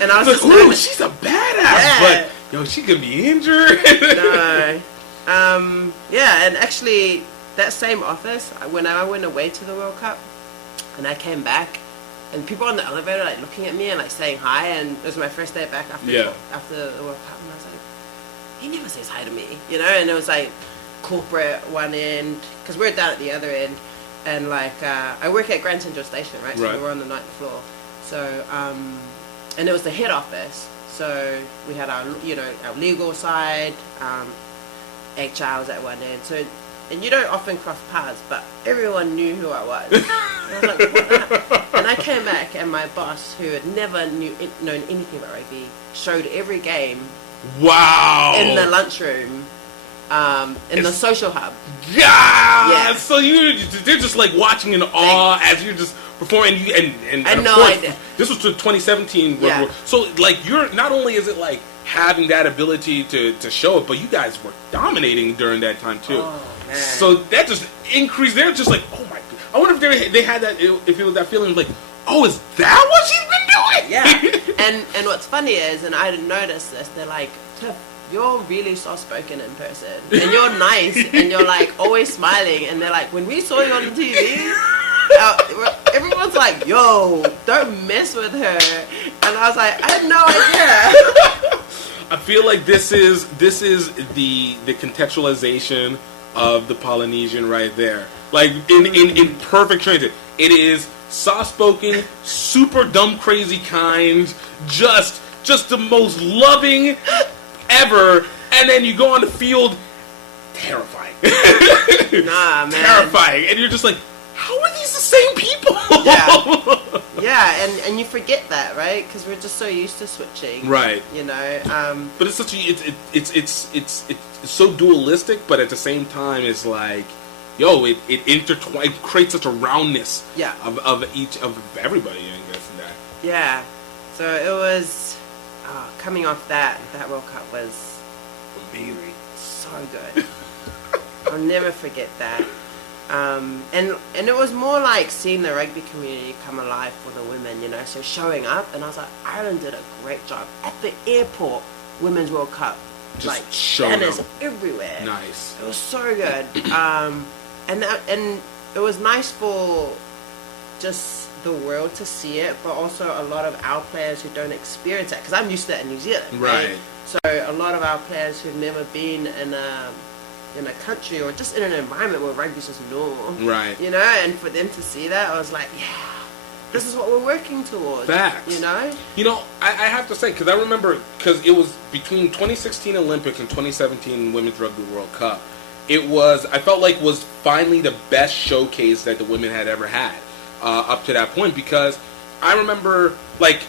and I was like, just ooh, she's a badass, but yo, she could be injured. No. Yeah, and actually that same office, when I went away to the World Cup and I came back, and people on the elevator like looking at me and like saying hi, and it was my first day back after the World Cup, and I was like, he never says hi to me, you know. And it was like corporate one end, because we're down at the other end, and like I work at Grand Central Station, right? So we were on the 9th floor. So and it was the head office. So we had our, you know, our legal side, HR was at one end. So, and you don't often cross paths, but everyone knew who I was. And I was like, what? And I came back, and my boss, who had never known anything about rugby, showed every game. Wow! In the lunchroom, in the social hub. Yeah. So they're just like watching in awe as you're just performing, and of course, idea. This was the 2017 Rugby World. So like, you're not only is it like having that ability to show it, but you guys were dominating during that time too. Oh, man. So that just increased. They're just like, oh my god. I wonder if they had that, if it was that feeling like, oh, is that what she's been doing? Yeah. And what's funny is, and I didn't notice this, they're like, Tiff, you're really soft-spoken in person, and you're nice, and you're like always smiling, and they're like, when we saw you on the TV, everyone's like, yo, don't mess with her. And I was like, I had no idea. I feel like this is the contextualization of the Polynesian right there. Like in perfect transit. It is soft-spoken, super dumb crazy kind, just the most loving ever, and then you go on the field, terrifying. Nah, man. Terrifying. And you're just like, how are these the same people? Yeah, and you forget that, right? Because we're just so used to switching, right? You know, but it's such it's so dualistic, but at the same time, it's like, yo, it creates such a roundness, of everybody, I guess, in that. Yeah, so it was coming off that World Cup was amazing, so good. I'll never forget that. And it was more like seeing the rugby community come alive for the women, you know, so showing up, and I was like, Ireland did a great job. At the airport, Women's World Cup, just like banners everywhere. Nice. It was so good. And it was nice for just the world to see it, but also a lot of our players who don't experience it, because I'm used to that in New Zealand, right? So a lot of our players who've never been in a country or just in an environment where rugby's just normal, right? You know, and for them to see that, I was like, yeah, this is what we're working towards. Facts. You know, I have to say, because I remember, because it was between 2016 Olympics and 2017 Women's Rugby World Cup. I felt like was finally the best showcase that the women had ever had up to that point, because I remember, like,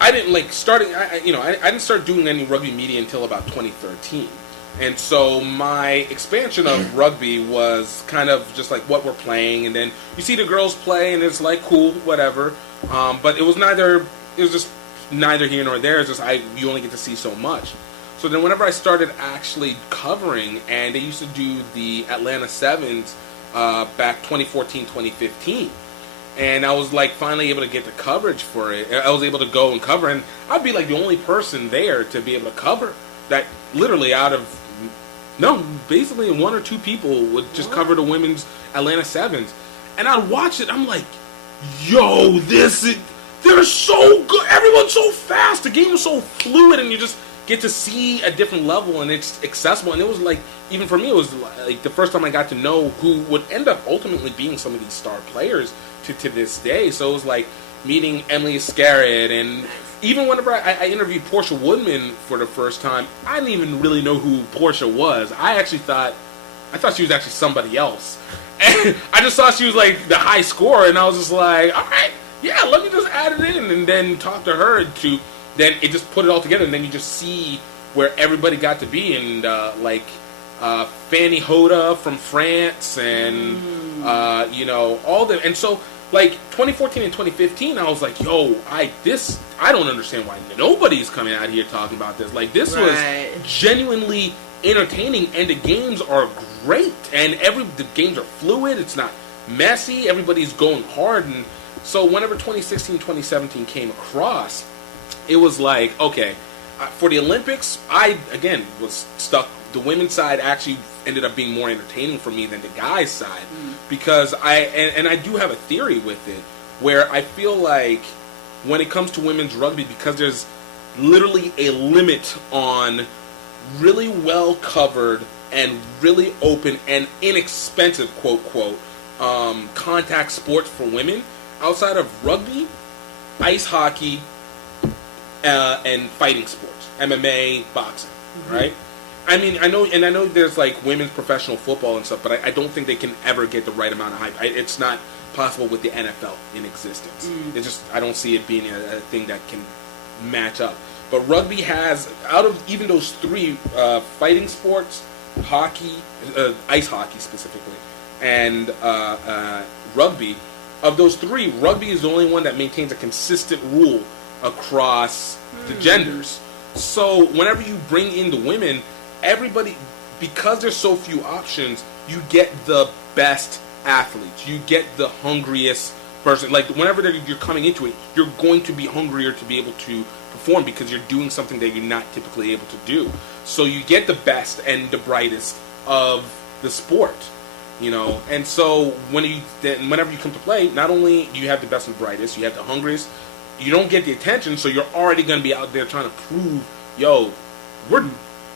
I didn't I didn't start doing any rugby media until about 2013. And so my expansion of rugby was kind of just like what we're playing, and then you see the girls play, and it's like cool, whatever. But it was just neither here nor there. It's just you only get to see so much. So then whenever I started actually covering, and they used to do the Atlanta Sevens back 2014, 2015. And I was like finally able to get the coverage for it. I was able to go and cover, and I'd be like the only person there to be able to cover that. Literally basically one or two people would just cover the women's Atlanta Sevens. And I'd watch it, I'm like, yo, they're so good. Everyone's so fast. The game is so fluid, and you just get to see a different level, and it's accessible. And it was like, even for me, it was like the first time I got to know who would end up ultimately being some of these star players to this day. So it was like meeting Emily Scarrett, and even whenever I interviewed Portia Woodman for the first time, I didn't even really know who Portia was. I actually thought I thought she was actually somebody else. And I just thought she was like the high scorer, and I was just like, all right, yeah, let me just add it in, and then talk to her to. Then it just put it all together, and then you just see where everybody got to be, and Fanny Hoda from France, and all the, and so like 2014 and 2015, I was like, yo, I don't understand why nobody's coming out here talking about this. Like this was genuinely entertaining, and the games are great, and the games are fluid. It's not messy. Everybody's going hard, and so whenever 2016, 2017 came across, it was like, okay, for the Olympics, I again was stuck. The women's side actually ended up being more entertaining for me than the guys' side, because I do have a theory with it, where I feel like when it comes to women's rugby, because there's literally a limit on really well covered and really open and inexpensive, quote, contact sports for women, outside of rugby, ice hockey, and fighting sports, MMA, boxing, right? I mean, I know there's like women's professional football and stuff, but I don't think they can ever get the right amount of hype. It's not possible with the NFL in existence. It's just, I don't see it being a thing that can match up. But rugby has, out of even those three, fighting sports, hockey, ice hockey specifically, and rugby, of those three, rugby is the only one that maintains a consistent rule across the genders. So whenever you bring in the women, everybody, because there's so few options, you get the best athletes. You get the hungriest person. Like whenever you're coming into it, you're going to be hungrier to be able to perform, because you're doing something that you're not typically able to do. So you get the best and the brightest of the sport, and so whenever you come to play, not only do you have the best and brightest, you have the hungriest. You don't get the attention, so you're already going to be out there trying to prove, yo, we're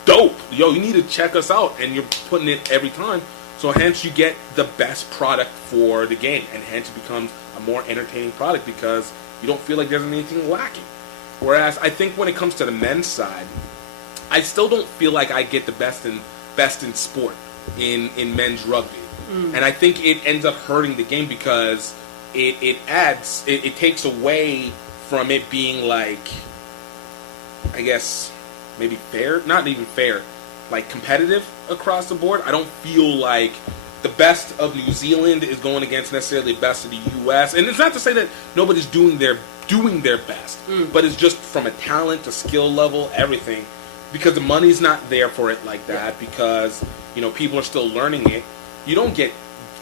dope. Yo, you need to check us out, and you're putting it every time. So hence you get the best product for the game, and hence it becomes a more entertaining product because you don't feel like there's anything lacking. Whereas I think when it comes to the men's side, I still don't feel like I get the best in sport in men's rugby. And I think it ends up hurting the game because it takes away from it being like, I guess, maybe fair, not even fair, like competitive across the board. I don't feel like the best of New Zealand is going against necessarily the best of the U.S. And it's not to say that nobody's doing their best, but it's just from a talent, a skill level, everything, because the money's not there for it like that, because people are still learning it. You don't get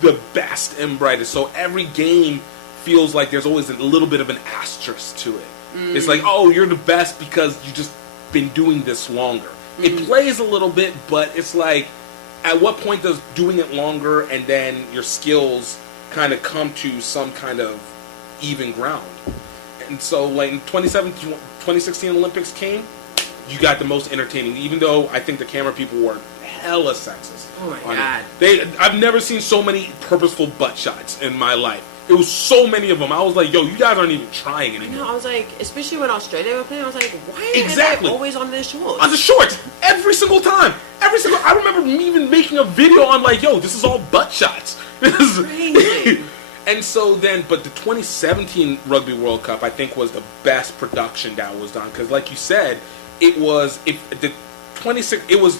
the best and brightest, so every game feels like there's always a little bit of an asterisk to it. It's like, oh, you're the best because you just been doing this longer. It plays a little bit, but it's like, at what point does doing it longer and then your skills kind of come to some kind of even ground? And so, like, in 2016 Olympics came, you got the most entertaining, even though I think the camera people were hella sexist. Oh my god. I've never seen so many purposeful butt shots in my life. It was so many of them. I was like, yo, you guys aren't even trying anymore. I was like, especially when Australia were playing, I was like, why exactly. are they always on their shorts? On the shorts! Every single time! I remember me even making a video on like, yo, this is all butt shots. This is crazy. And so then, but the 2017 Rugby World Cup, I think, was the best production that was done. Because like you said, it was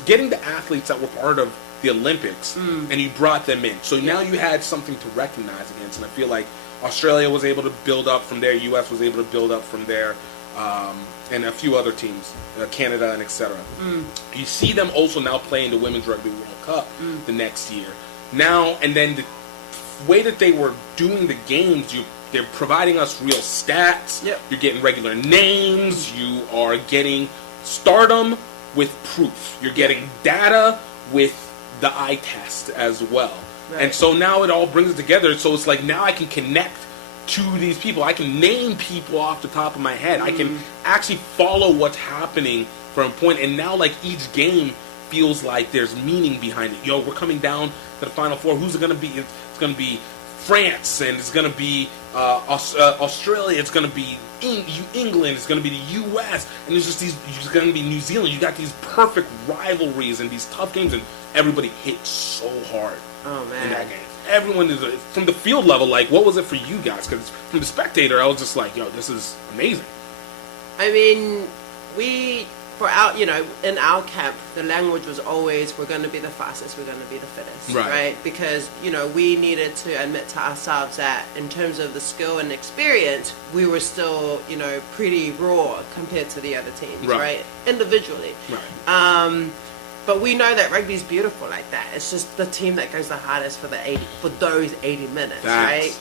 getting the athletes that were part of the Olympics, and you brought them in. So now you had something to recognize against, and I feel like Australia was able to build up from there, US was able to build up from there, and a few other teams, Canada and etc. You see them also now playing the Women's Rugby World Cup the next year. Now, and then the way that they were doing the games, they're providing us real stats, you're getting regular names, you are getting stardom with proof, you're getting data with the eye test as well. Right. And so now it all brings it together. So it's like now I can connect to these people. I can name people off the top of my head. I can actually follow what's happening from a point. And now like each game feels like there's meaning behind it. Yo, we're coming down to the Final Four. Who's it going to be? It's going to be France, and it's going to be Australia. It's going to be England. It's going to be the U.S. And there's just going to be New Zealand. You got these perfect rivalries and these tough games, and everybody hit so hard Oh in man. that game. Everyone is from the field level. Like, what was it for you guys? Because from the spectator, I was just like, yo, this is amazing. I mean, in our camp, the language was always, we're going to be the fastest, we're going to be the fittest, right? Because, we needed to admit to ourselves that in terms of the skill and experience, we were still, pretty raw compared to the other teams, right? Individually. Right. But we know that rugby's beautiful like that. It's just the team that goes the hardest for those 80 minutes, right?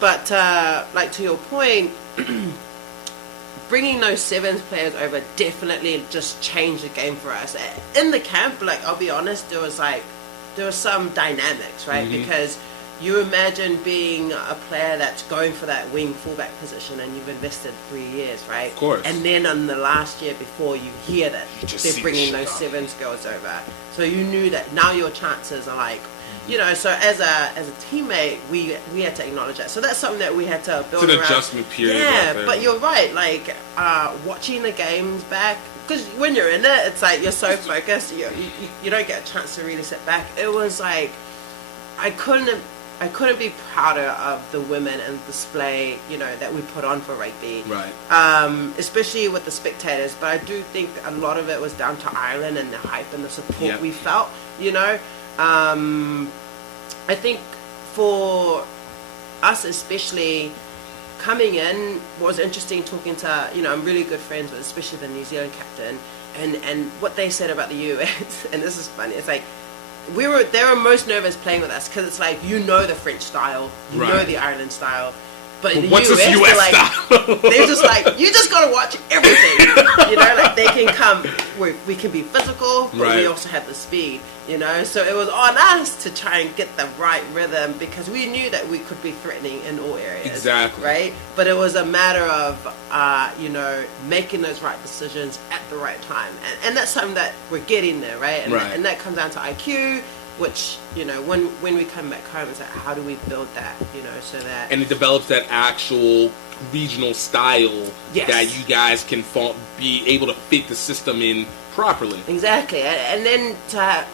But like to your point, bringing those sevens players over definitely just changed the game for us. In the camp, like, I'll be honest, there was some dynamics, right? Because you imagine being a player that's going for that wing fullback position and you've invested 3 years, right? Of course. And then on the last year before, you hear that they're bringing those sevens girls over. So you knew that now your chances are like, so as a teammate, we had to acknowledge that. So that's something that we had to build around. It's an adjustment period. Yeah, right there. but you're right. Like, watching the games back, because when you're in it, it's like you're so focused, you don't get a chance to really sit back. It was like, I couldn't be prouder of the women and the display, that we put on for rugby. Right. Especially with the spectators. But I do think a lot of it was down to Ireland and the hype and the support we felt, I think for us especially, coming in was interesting talking to, I'm really good friends with especially the New Zealand captain, and what they said about the US, and this is funny, it's like, they were most nervous playing with us because it's like, the French style, know the Ireland style, but the what's US, this US style? they're just like, you just gotta watch everything, like they can come, we can be physical, but we also have the speed, so it was on us to try and get the right rhythm because we knew that we could be threatening in all areas. Exactly. Right? But it was a matter of, making those right decisions at the right time. And that's something that we're getting there, right? And that comes down to IQ, which, when we come back home, it's like, how do we build that, so that... And it develops that actual regional style that you guys can be able to fit the system in properly. Exactly. And then to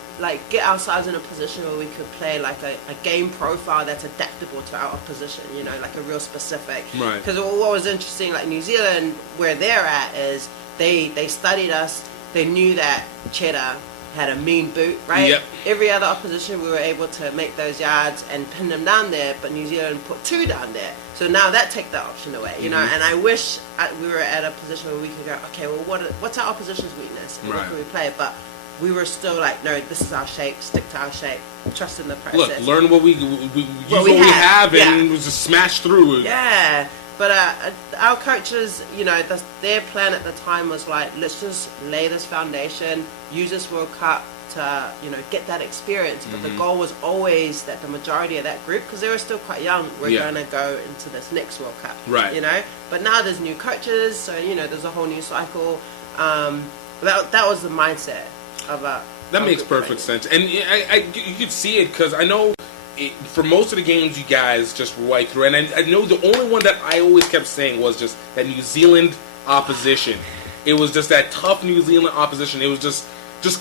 get ourselves in a position where we could play like a game profile that's adaptable to our opposition, like a real specific. Right. Because what was interesting, like New Zealand, where they're at is they studied us. They knew that Cheddar had a mean boot, right? Yep. Every other opposition, we were able to make those yards and pin them down there, but New Zealand put 2 down there. So now that take that option away, and I wish we were at a position where we could go, okay, well, what's our opposition's weakness? And what can we play? But we were still like, no, this is our shape, stick to our shape, trust in the process. Look, learn what we have and just smash through it. Yeah. But our coaches, their plan at the time was like, let's just lay this foundation, use this World Cup to, get that experience. But the goal was always that the majority of that group, because they were still quite young, we're going to go into this next World Cup. Right. But now there's new coaches, so, there's a whole new cycle. That was the mindset of that makes perfect sense. And you could see it because I know for most of the games you guys just right through. And I know the only one that I always kept saying was just that New Zealand opposition. It was just that tough New Zealand opposition. It was just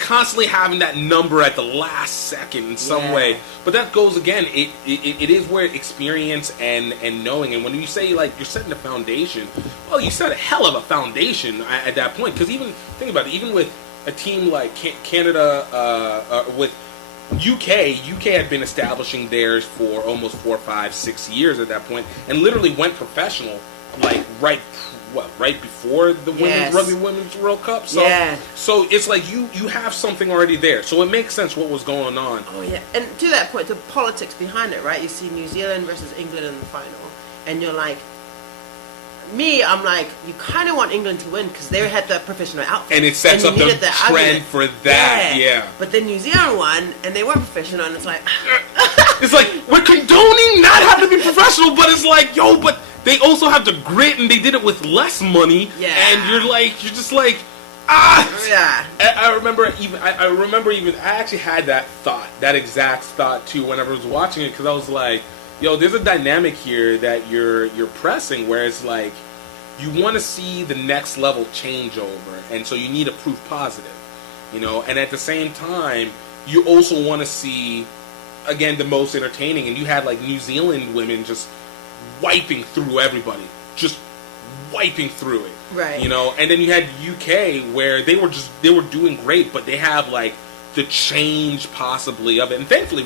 constantly having that number at the last second in some way. But that goes again, it is where experience and knowing. And when you say like you're setting a foundation, well, you set a hell of a foundation at that point. Because even, think about it, even with a team like Canada, with UK had been establishing theirs for almost 4, 5, 6 years at that point, and literally went professional like right before the Rugby Women's World Cup. So so it's like you have something already there, so it makes sense what was going on. Oh yeah, and to that point, the politics behind it, right? You see New Zealand versus England in the final, and you're like, I'm like, you kind of want England to win because they had the professional outfit. And it sets up the trend for that, But then New Zealand won, and they weren't professional, and it's like... it's like, we're condoning not having to be professional, but it's like, but they also have the grit, and they did it with less money, and you're just like, Yeah. I remember even, I actually had that exact thought, too, whenever I was watching it, because I was like, there's a dynamic here that you're pressing where it's like you want to see the next level change over, and so you need a proof positive, and at the same time you also want to see, again, the most entertaining. And you had like New Zealand women just wiping through everybody, just wiping through it. Right. You know, and then you had UK where they were doing great, but they have like the change possibly of it. And thankfully,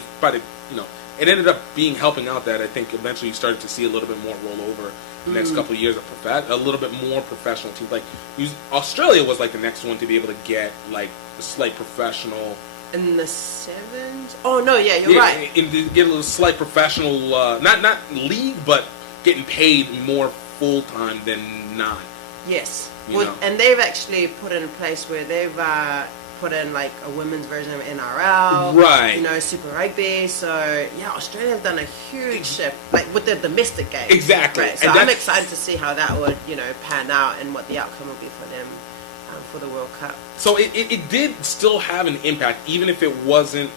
it ended up helping out that I think eventually you started to see a little bit more roll over the next couple of years of a little bit more professional teams. Like Australia was like the next one to be able to get like a slight professional. In the sevens? Oh no, yeah, you're right. And get a little slight professional, not league, but getting paid more full time than non. Yes. Well, and they've actually put in place where they've put in like a women's version of NRL, right? You know, Super Rugby. So yeah, Australia have done a huge shift, like with their domestic game. Exactly. Right. So I'm excited to see how that would, pan out and what the outcome will be for them for the World Cup. So it did still have an impact, even if it wasn't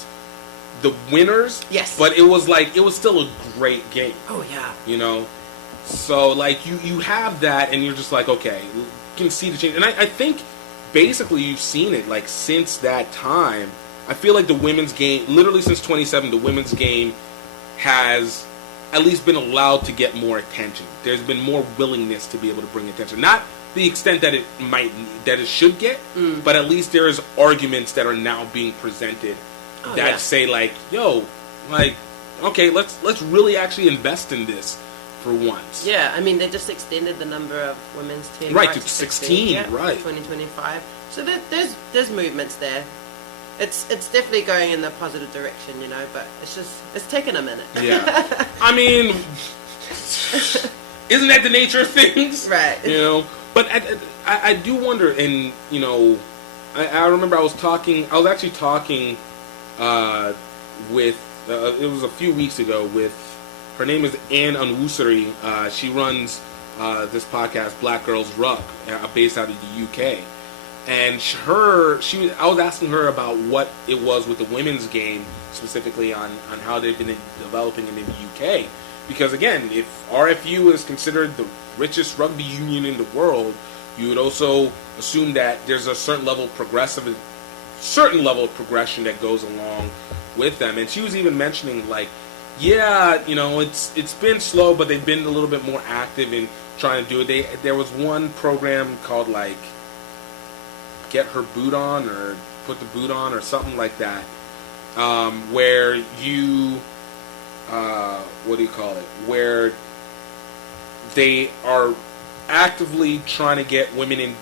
the winners. Yes. But it was still a great game. Oh yeah. You know, so like you have that, and you're just like, okay, you can see the change, and I think. Basically, you've seen it, like, since that time. I feel like the women's game, literally since 2007, the women's game has at least been allowed to get more attention. There's been more willingness to be able to bring attention. Not the extent that it should get, but at least there's arguments that are now being presented that say, like, yo, like, okay, let's really actually invest in this. For once. Yeah, I mean, they just extended the number of women's teams. Right, to 16, right. 2025. So there's movements there. It's definitely going in the positive direction, but it's taken a minute. Yeah. I mean, isn't that the nature of things? Right. But I do wonder, and, I remember I was actually talking with, it was a few weeks ago with, her name is Ann Unwusery. She runs this podcast, Black Girls Ruck, based out of the UK. And I was asking her about what it was with the women's game, specifically on how they've been developing it in the UK. Because again, if RFU is considered the richest rugby union in the world, you would also assume that there's a certain level of progression that goes along with them. And she was even mentioning, like, yeah, it's been slow, but they've been a little bit more active in trying to do it. There was one program called, like, Get Her Boot On or Put the Boot On or something like that, where you, where they are actively trying to get women in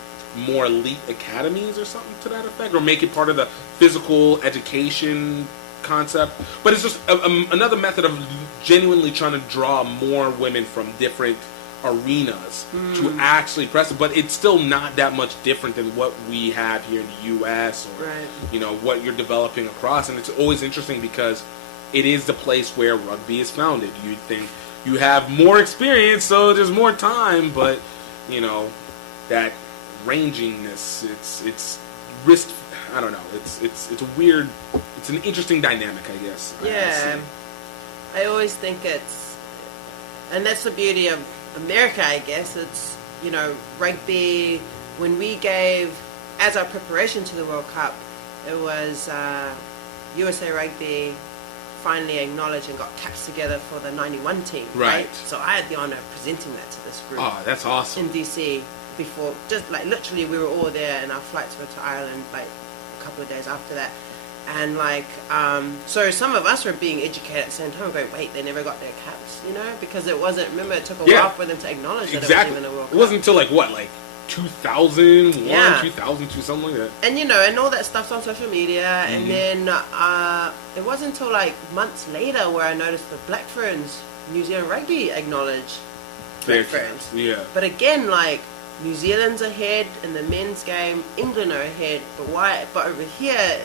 more elite academies or something to that effect, or make it part of the physical education concept. But it's just another method of genuinely trying to draw more women from different arenas to actually press it. But it's still not that much different than what we have here in the U.S. or what you're developing across. And it's always interesting because it is the place where rugby is founded. You'd think you have more experience, so there's more time, but that ranginess, it's risk. I don't know. It's a weird. It's an interesting dynamic, I guess. Yeah, I always think and that's the beauty of America, I guess. It's rugby. When we gave as our preparation to the World Cup, it was USA Rugby finally acknowledged and got caps together for the ~91 team. Right. So I had the honor of presenting that to this group. Oh, that's awesome. In DC. Before, just like literally, we were all there, and our flights were to Ireland like a couple of days after that. And like, so some of us were being educated at the same time, going, wait, they never got their caps, because it wasn't. Remember, it took a while for them to acknowledge that it was even a World Cup. It wasn't until like 2001, 2002, something like that. And and all that stuff's on social media. And then it wasn't until like months later where I noticed the Black Ferns New Zealand Rugby acknowledged Black Ferns. Yeah. But again, like, New Zealand's ahead in the men's game, England are ahead, but over here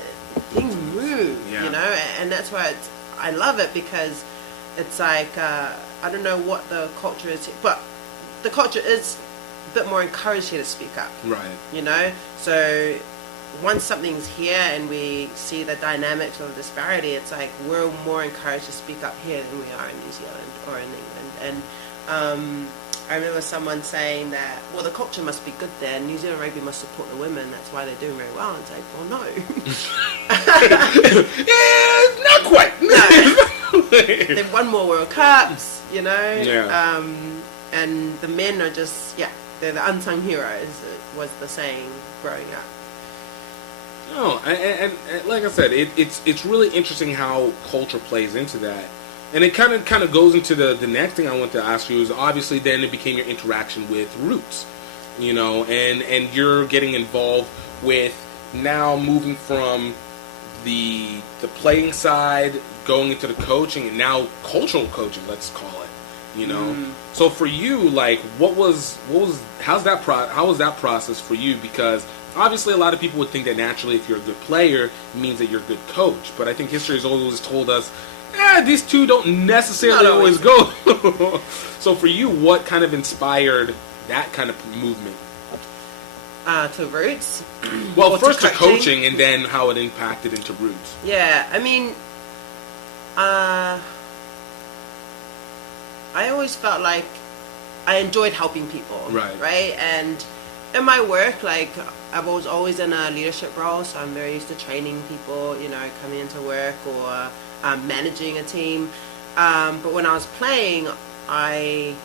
things move, and that's why I love it, because it's like I don't know what the culture is, but the culture is a bit more encouraged here to speak up, right? So once something's here and we see the dynamics of the disparity, it's like we're more encouraged to speak up here than we are in New Zealand or in England, and I remember someone saying that, well, the culture must be good there. New Zealand rugby must support the women. That's why they're doing very well. And it's like, well, no. Yeah, not quite. No. They've won more World Cups, you know. Yeah. And the men are just, they're the unsung heroes, was the saying growing up. No, and like I said, it's really interesting how culture plays into that. And it kind of goes into the next thing I want to ask you is obviously then it became your interaction with Roots, you know, and you're getting involved with now moving from the playing side, going into the coaching, and now cultural coaching, let's call it, you know. So for you, like, how was that process for you? Because obviously a lot of people would think that naturally if you're a good player it means that you're a good coach, but I think history has always told us these two don't necessarily always go. So for you, what kind of inspired that kind of movement? To Roots? Well, first to coaching and then how it impacted into Roots. Yeah, I mean, I always felt like I enjoyed helping people. Right? And in my work, like, I was always in a leadership role, so I'm very used to training people, you know, coming into work or managing a team. But when I was playing, a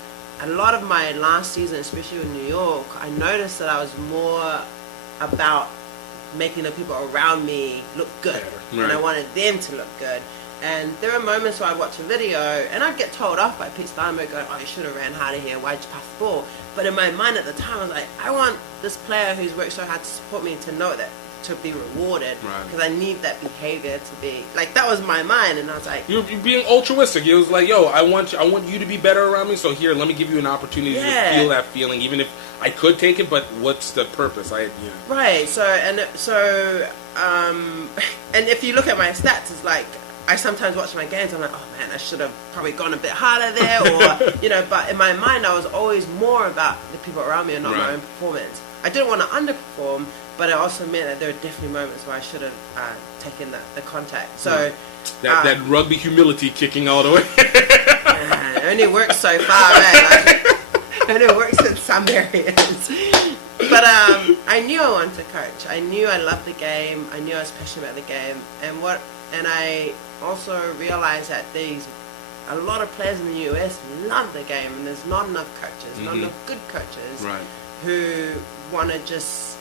lot of my last season, especially in New York, I noticed that I was more about making the people around me look good. And I wanted them to look good. And there were moments where I'd watch a video and I'd get told off by Pete Steinberg going, oh, you should have ran harder here, why'd you pass the ball? But in my mind at the time, I was like, I want this player who's worked so hard to support me to know that, to be rewarded, because I need that behavior to be, like, that was my mind. And I was like, you're being altruistic. It was like, yo, I want you to be better around me, so here, let me give you an opportunity to feel that feeling, even if I could take it, but what's the purpose? Right, so and if you look at my stats, it's like, I sometimes watch my games, I'm like, oh man, I should have probably gone a bit harder there, or, you know, but in my mind I was always more about the people around me and not my own performance. I didn't want to underperform, but it also meant that there were definitely moments where I should have taken the contact. So that rugby humility kicking all the way. It only works so far, right? It only works in some areas. But I knew I wanted to coach. I knew I loved the game. I knew I was passionate about the game. And I also realized that a lot of players in the US love the game, and there's not enough coaches, not enough good coaches who want to just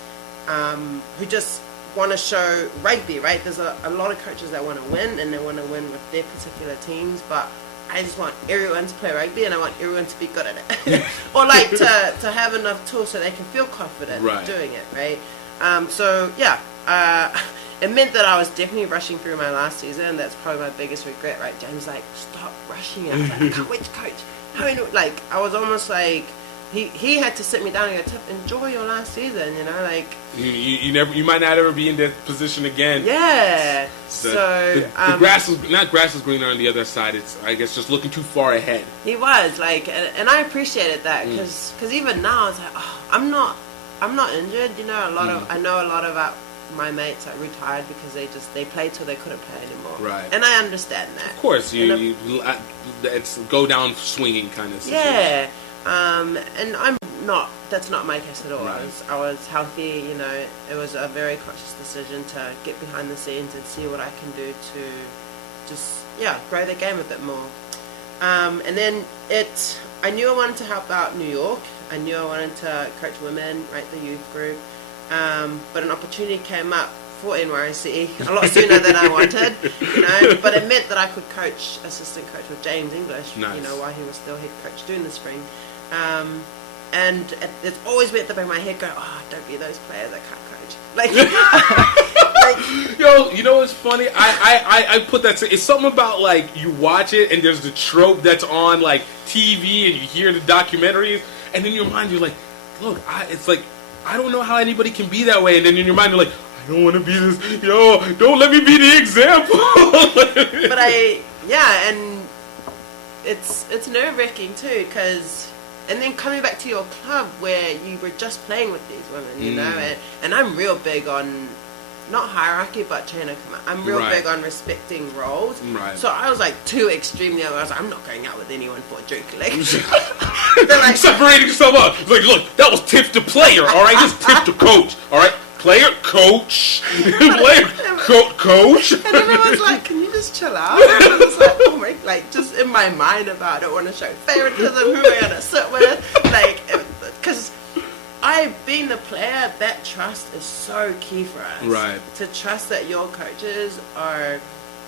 want to show rugby, right? There's a lot of coaches that want to win, and they want to win with their particular teams, but I just want everyone to play rugby, and I want everyone to be good at it. Or like to have enough tools so they can feel confident doing it, right? It meant that I was definitely rushing through my last season. That's probably my biggest regret, right? James like, stop rushing it. I was like, I can't wait to coach. Like, I was almost like, he had to sit me down and go, Tiff, enjoy your last season, you know, like, you might not ever be in that position again. Yeah. The grass is greener on the other side. It's, I guess, just looking too far ahead. He was like, and I appreciated that because even now it's like, oh, I'm not injured, you know. I know a lot about my mates that retired because they played till they couldn't play anymore. Right. And I understand that. Of course, it's go down swinging kind of situation. Yeah. And that's not my case at all. Right. I was healthy, you know. It was a very conscious decision to get behind the scenes and see what I can do to just, grow the game a bit more. And then I knew I wanted to help out New York. I knew I wanted to coach women, right, the youth group. But an opportunity came up for NYC a lot sooner than I wanted, you know. But it meant that I could assistant coach with James English, you know, while he was still head coach during the spring. And it's always meant that in my head go, oh, don't be those players that can't coach. Like, yo, you know what's funny? I put that. It's something about like you watch it and there's the trope that's on like TV and you hear the documentaries and in your mind you're like, look, it's like, I don't know how anybody can be that way, and then in your mind you're like, I don't want to be this. Yo, don't let me be the example. But and it's nerve-wracking too, and then coming back to your club where you were just playing with these women, you know, and I'm real big on not hierarchy, but chain of command. I'm real Right. big on respecting roles. Right. So I was like too extremely. I was like, I'm not going out with anyone for a drink. Like, They're like separating yourself up. It's like, look, that was tip to player. All right, this is tip to coach. All right, player, coach, player, coach. And everyone's like, can you just chill out? And I was like, oh my, like just in my mind about I don't want to show favoritism. Who am I gonna sit with? Like, because being the player, that trust is so key for us. Right. To trust that your coaches are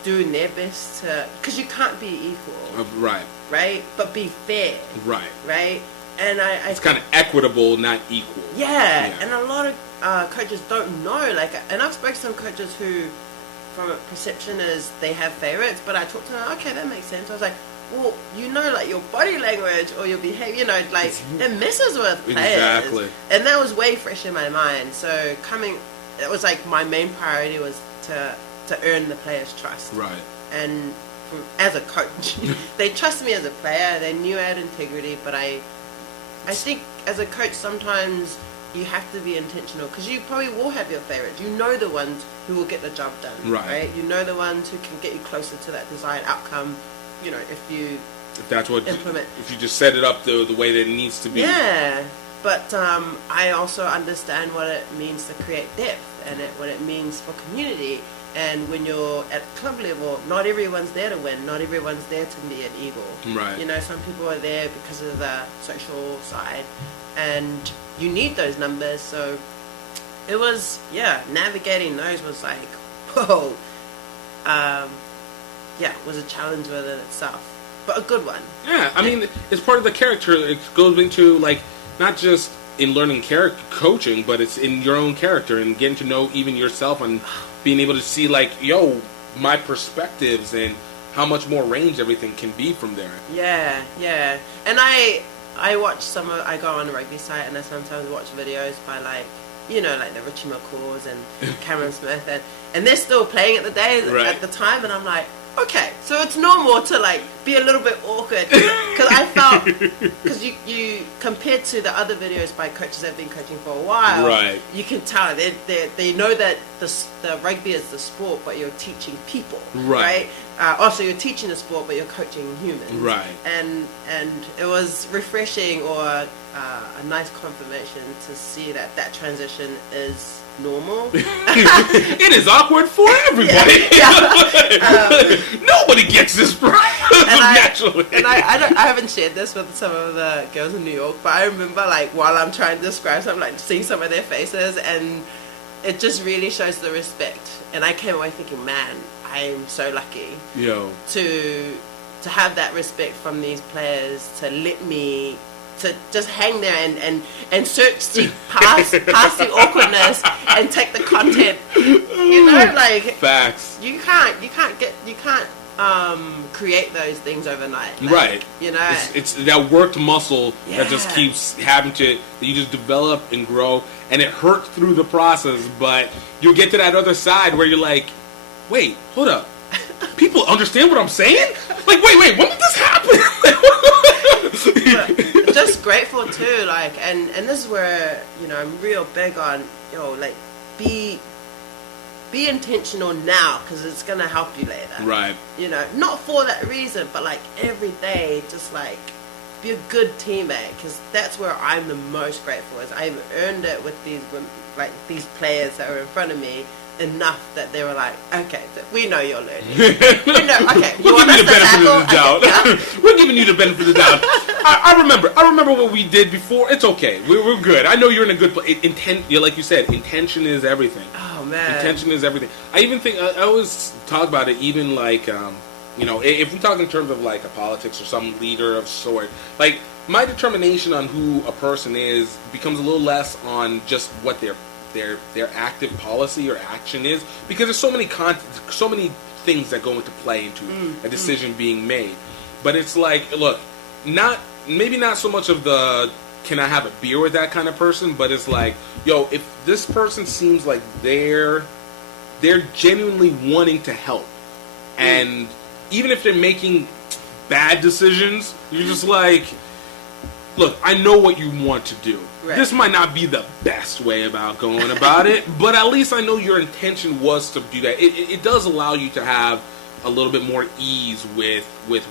doing their best to, because you can't be equal. Right. Right? But be fair. Right. Right? And it's kind of equitable, not equal. Yeah. And a lot of coaches don't know. Like, and I've spoken to some coaches who, from a perception, is they have favorites, but I talk to them, okay, that makes sense. I was like, well, you know, like your body language or your behavior, you know, like it messes with players. Exactly. And that was way fresh in my mind. So it was like my main priority was to earn the players' trust. Right. And as a coach, they trust me as a player. They knew I had integrity, but I think as a coach sometimes you have to be intentional because you probably will have your favorites. You know the ones who will get the job done. Right. You know the ones who can get you closer to that desired outcome. You know, if that's what implement. If you just set it up the way that it needs to be. Yeah, but I also understand what it means to create depth and what it means for community. And when you're at club level, not everyone's there to win. Not everyone's there to be an eagle. Right. You know, some people are there because of the social side, and you need those numbers. So it was, navigating those was like, whoa. It was a challenge within itself, but a good one. Yeah, I mean, it's part of the character. It goes into, like, not just in learning coaching, but it's in your own character and getting to know even yourself and being able to see, like, my perspectives and how much more range everything can be from there. Yeah. And I watch I go on the rugby site and I sometimes watch videos by, like, you know, like the Richie McCaws and Cameron Smith, and they're still playing at the time, and I'm like, okay, so it's normal to like be a little bit awkward because I felt because you compared to the other videos by coaches that have been coaching for a while, right? You can tell they know that the rugby is the sport, but you're teaching people, right? Also, you're teaching the sport, but you're coaching humans, right? And it was refreshing or a nice confirmation to see that transition is normal. It is awkward for everybody. Nobody gets this naturally. And I haven't shared this with some of the girls in New York, but I remember like while I'm trying to describe something, like seeing some of their faces, and it just really shows the respect. And I came away thinking, man, I'm so lucky to have that respect from these players to let me to just hang there and search past the awkwardness and take the content. You know, like facts. You can't create those things overnight. Like, right. You know, it's that worked muscle that just keeps having to. You just develop and grow, and it hurts through the process. But you'll get to that other side where you're like, wait, hold up. People understand what I'm saying? Like, wait, when did this happen? Just grateful too, like, and this is where, you know, I'm real big on, like, be intentional now, because it's gonna help you later. Right. You know, not for that reason, but like every day, just like be a good teammate, because that's where I'm the most grateful. Is I've earned it with these players that are in front of me. Enough that they were like, okay, we know you're learning. Okay, we're giving you the benefit of the doubt. We're giving you the benefit of the doubt. I remember what we did before. It's okay. We're good. I know you're in a good place. Like you said, intention is everything. Oh man, intention is everything. I even think I always talk about it. Even like, if we talk in terms of like a politics or some leader of sort, like my determination on who a person is becomes a little less on just what their active policy or action is, because there's so many things that go into play into a decision being made. But it's like, look, maybe not so much of the can I have a beer with that kind of person, but it's like, if this person seems like they're genuinely wanting to help, and even if they're making bad decisions, you're just like, look, I know what you want to do. Right. This might not be the best way about going about it, but at least I know your intention was to do that. It does allow you to have a little bit more ease with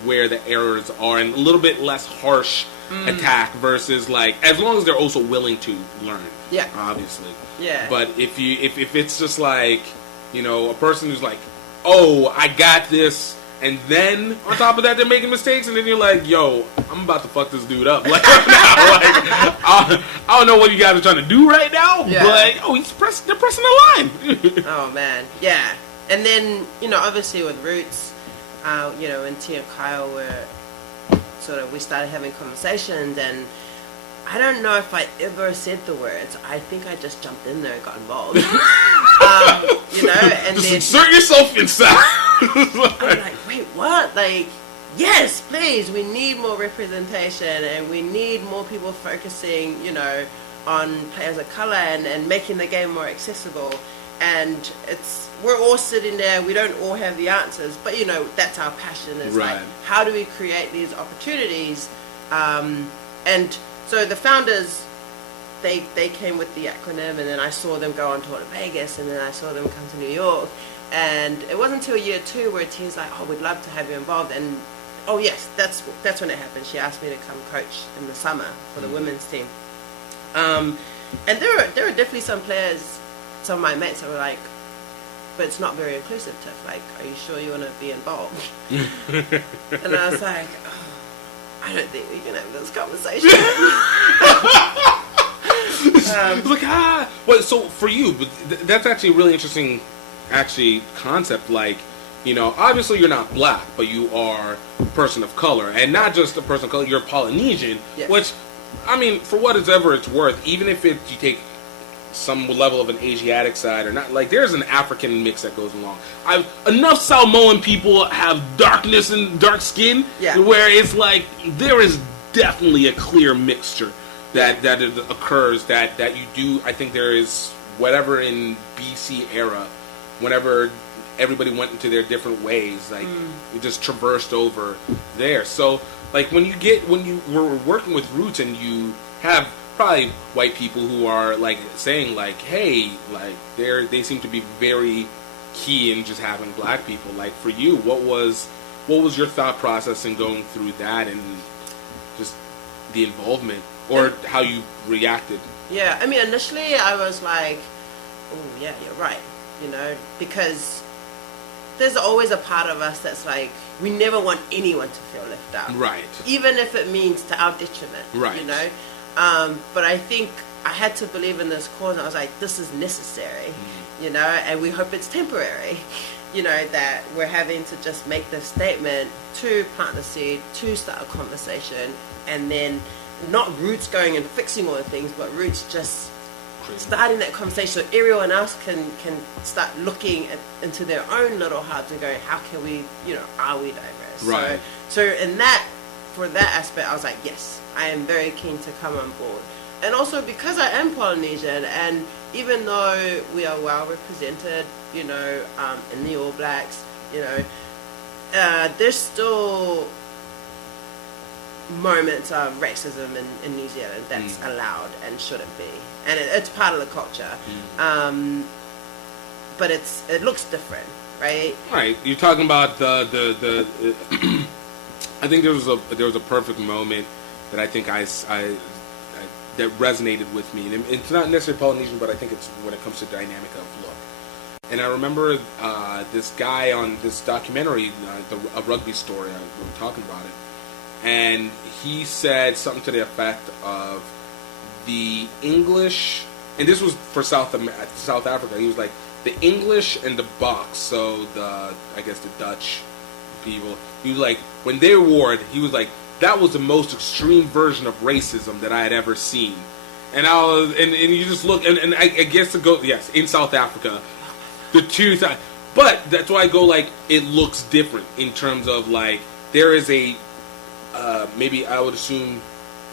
where the errors are, and a little bit less harsh attack versus, like, as long as they're also willing to learn. Yeah. Obviously. Yeah. But if it's just like, you know, a person who's like, oh, I got this, and then on top of that they're making mistakes, and then you're like, yo, I'm about to fuck this dude up. Like, right now, like, I don't know what you guys are trying to do right now, but oh, they're pressing the line. Oh man, yeah. And then, you know, obviously with Roots, you know, and T and Kyle were we started having conversations, and I don't know if I ever said the words. I think I just jumped in there and got involved. You know, and just then insert yourself inside. I'm like, wait, what? Like, yes, please. We need more representation, and we need more people focusing, you know, on players of color and making the game more accessible. And we're all sitting there. We don't all have the answers, but you know, that's our passion. Is right. Like, how do we create these opportunities? And so the founders, they came with the acronym, and then I saw them go on tour to Vegas, and then I saw them come to New York. And it wasn't until year 2 where T's like, oh, we'd love to have you involved. And oh yes, that's when it happened. She asked me to come coach in the summer for the women's team. And there are definitely some players, some of my mates that were like, but it's not very inclusive, Tiff. Like, are you sure you want to be involved? And I was like, oh, I don't think we can have this conversation. Well, so for you, that's actually a really interesting, concept. Like, you know, obviously you're not black, but you are a person of color, and not just a person of color. You're Polynesian, yes. Which, I mean, for whatever it's worth, even if you take some level of an Asiatic side or not, like, there's an African mix that goes along. Enough Samoan people have darkness and dark skin, where it's like there is definitely a clear mixture that occurs that you do. I think there is, whatever in BC era, whenever everybody went into their different ways, like you just traversed over there. So like when you were working with Roots, and you have probably white people who are like saying like, hey, like they seem to be very key in just having black people. Like for you, what was your thought process in going through that, and just the involvement, or how you reacted? Yeah, I mean, initially I was like, oh yeah, you're right, you know, because there's always a part of us that's like, we never want anyone to feel left out, right? Even if it means to our detriment, right? You know. But I think I had to believe in this cause, and I was like, this is necessary, you know, and we hope it's temporary, you know, that we're having to just make this statement to plant the seed, to start a conversation, and then not Roots going and fixing all the things, but Roots just starting that conversation so everyone else can start looking into their own little hearts and going, how can we, you know, are we diverse? Right. So for that aspect, I was like, yes, I am very keen to come on board. And also because I am Polynesian, and even though we are well represented, you know, in the All Blacks, you know, there's still moments of racism in New Zealand that's allowed and shouldn't be. And it's part of the culture. But it looks different, right? Right. You're talking about the I think there was a perfect moment that I think that resonated with me, and it's not necessarily Polynesian, but I think it's when it comes to dynamic of look. And I remember this guy on this documentary, a rugby story. We were talking about it, and he said something to the effect of the English, and this was for South Africa. He was like, the English and the Boks, so the Dutch people. He was like, when they warred, he was like, that was the most extreme version of racism that I had ever seen. And and you just look, and I guess to go, yes, in South Africa, the two sides. But that's why I go, like, it looks different in terms of, like, there is maybe I would assume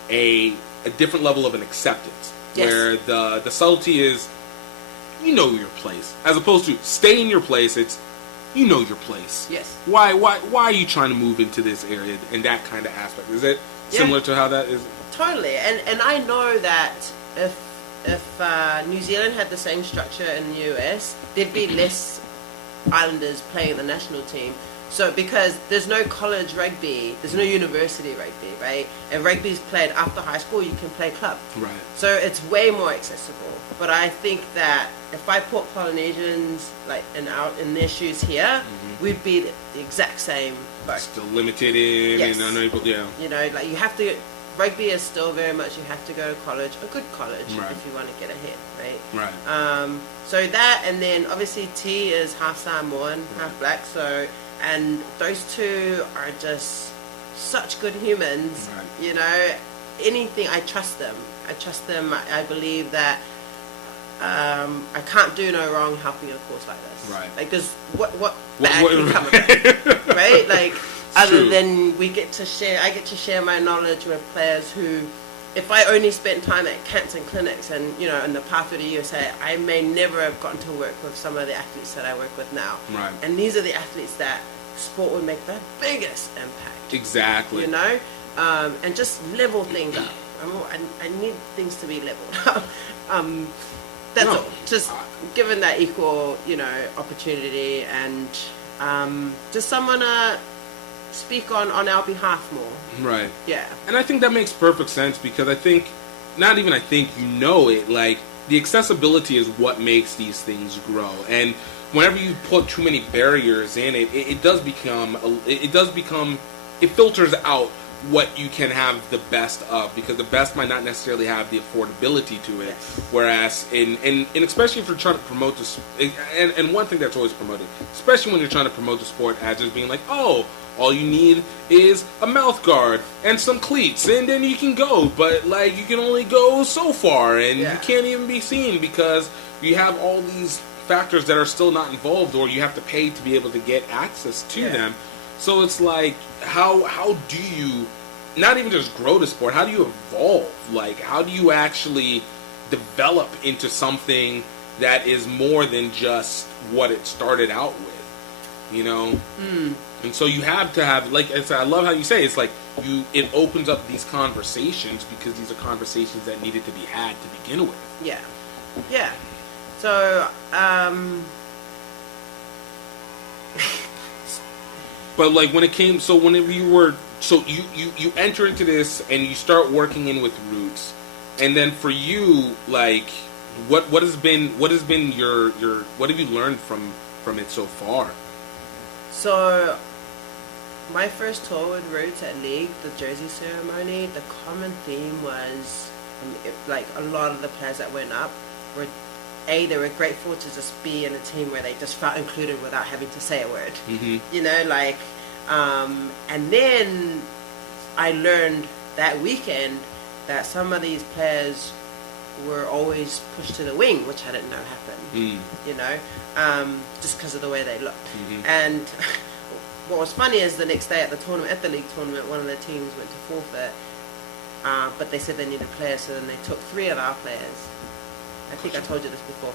a different level of an acceptance. Yes. Where the subtlety is, you know your place. As opposed to stay in your place, it's you know your place. Yes. Why are you trying to move into this area and that kind of aspect? Is it similar to how that is? Totally, and I know that if New Zealand had the same structure in the US, there'd be less Islanders playing in the national team. So because there's no college rugby, there's no university rugby, right? And rugby's played after high school, you can play club. Right. So it's way more accessible. But I think that if I put Polynesians in their shoes here, we'd be the exact same boat. Still limited in and unable. Yeah. You know, like you have to. Rugby is still very much you have to go to college, a good college, if you want to get ahead, right? Right. So that, and then obviously T is half Samoan, half black. So, and those two are just such good humans. Right. You know, anything, I trust them. I believe that I can't do no wrong helping a course like this. Right. Like, there's what bad can come of it, right? Like. Other than I get to share my knowledge with players who, if I only spent time at camps and clinics and, you know, in the path through the USA, I may never have gotten to work with some of the athletes that I work with now. Right. And these are the athletes that sport would make the biggest impact. Exactly. You know? And just level things up. I need things to be leveled up. That's all. Just given that equal, you know, opportunity and just someone speak on our behalf more. Right. Yeah. And I think that makes perfect sense because I think, you know it, like, the accessibility is what makes these things grow. And whenever you put too many barriers in it, it filters out what you can have the best of, because the best might not necessarily have the affordability to it. Yes. Whereas, and especially if you're trying to promote this, and one thing that's always promoted, especially when you're trying to promote the sport as just being like, oh, all you need is a mouth guard and some cleats, and then you can go. But, like, you can only go so far, and you can't even be seen because you have all these factors that are still not involved, or you have to pay to be able to get access to them. So it's like, how do you not even just grow the sport? How do you evolve? Like, how do you actually develop into something that is more than just what it started out with? You know? And so you have to have, like I said, I love how you say it's like it opens up these conversations because these are conversations that needed to be had to begin with. Yeah. Yeah. So, but like when it came, so whenever you were, so you enter into this and you start working in with Roots, and then for you, like, what has been your what have you learned from it so far? So, my first tour with Roots at League, the jersey ceremony, the common theme was, like, a lot of the players that went up were, they were grateful to just be in a team where they just felt included without having to say a word. You know, like, and then I learned that weekend that some of these players were always pushed to the wing, which I didn't know happened, you know, just because of the way they looked. And what was funny is the next day at the tournament, at the league tournament, one of the teams went to forfeit, but they said they needed players, so then they took 3 of our players. I think I told you this before.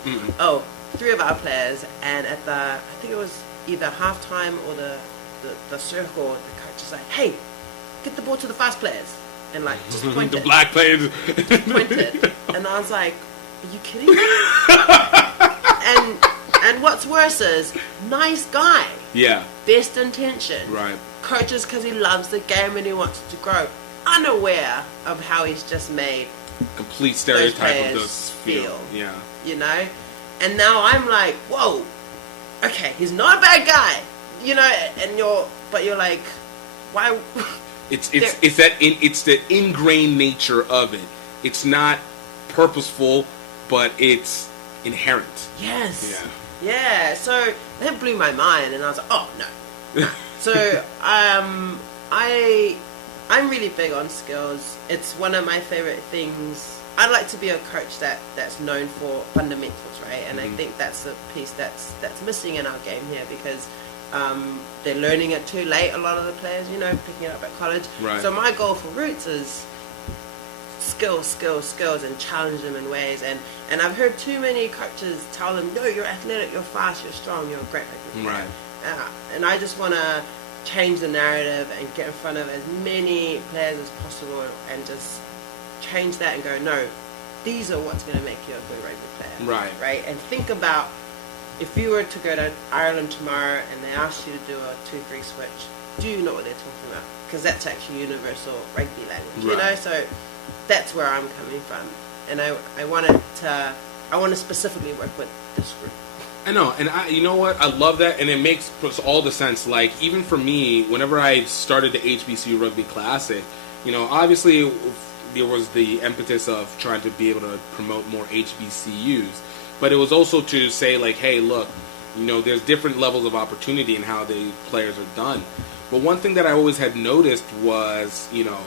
3 of our players, and at the, I think it was either halftime or the circle, the coach was like, hey, get the ball to the fast players. And like, just pointed. The black players. Pointed. And I was like, are you kidding me? And what's worse is, nice guy. Yeah. Best intention. Right. Coaches because he loves the game and he wants it to grow. Unaware of how he's just made complete stereotype of this field. Yeah. You know? And now I'm like, whoa, okay, he's not a bad guy. You know, and you're like, why? It's the ingrained nature of it. It's not purposeful, but it's inherent. Yes. Yeah. Yeah. So that blew my mind, and I was like, oh no. So I'm really big on skills. It's one of my favorite things. I'd like to be a coach that's known for fundamentals, right? And I think that's the piece that's missing in our game here, because they're learning it too late, a lot of the players, you know, picking it up at college. Right. So my goal for Roots is skills, and challenge them in ways. And I've heard too many coaches tell them, no, you're athletic, you're fast, you're strong, you're a great player. Right. and I just want to change the narrative and get in front of as many players as possible and just change that and go, no, these are what's going to make you a good rugby player. Right. And think about if you were to go to Ireland tomorrow and they asked you to do a 2-3 switch, do you know what they're talking about? Because that's actually universal rugby language, you know. So that's where I'm coming from, and I want to specifically work with this group. I know, and you know what? I love that, and it makes all the sense. Like, even for me, whenever I started the HBCU Rugby Classic, you know, obviously there was the impetus of trying to be able to promote more HBCUs, but it was also to say, like, hey, look, you know, there's different levels of opportunity in how the players are done. But one thing that I always had noticed was, you know,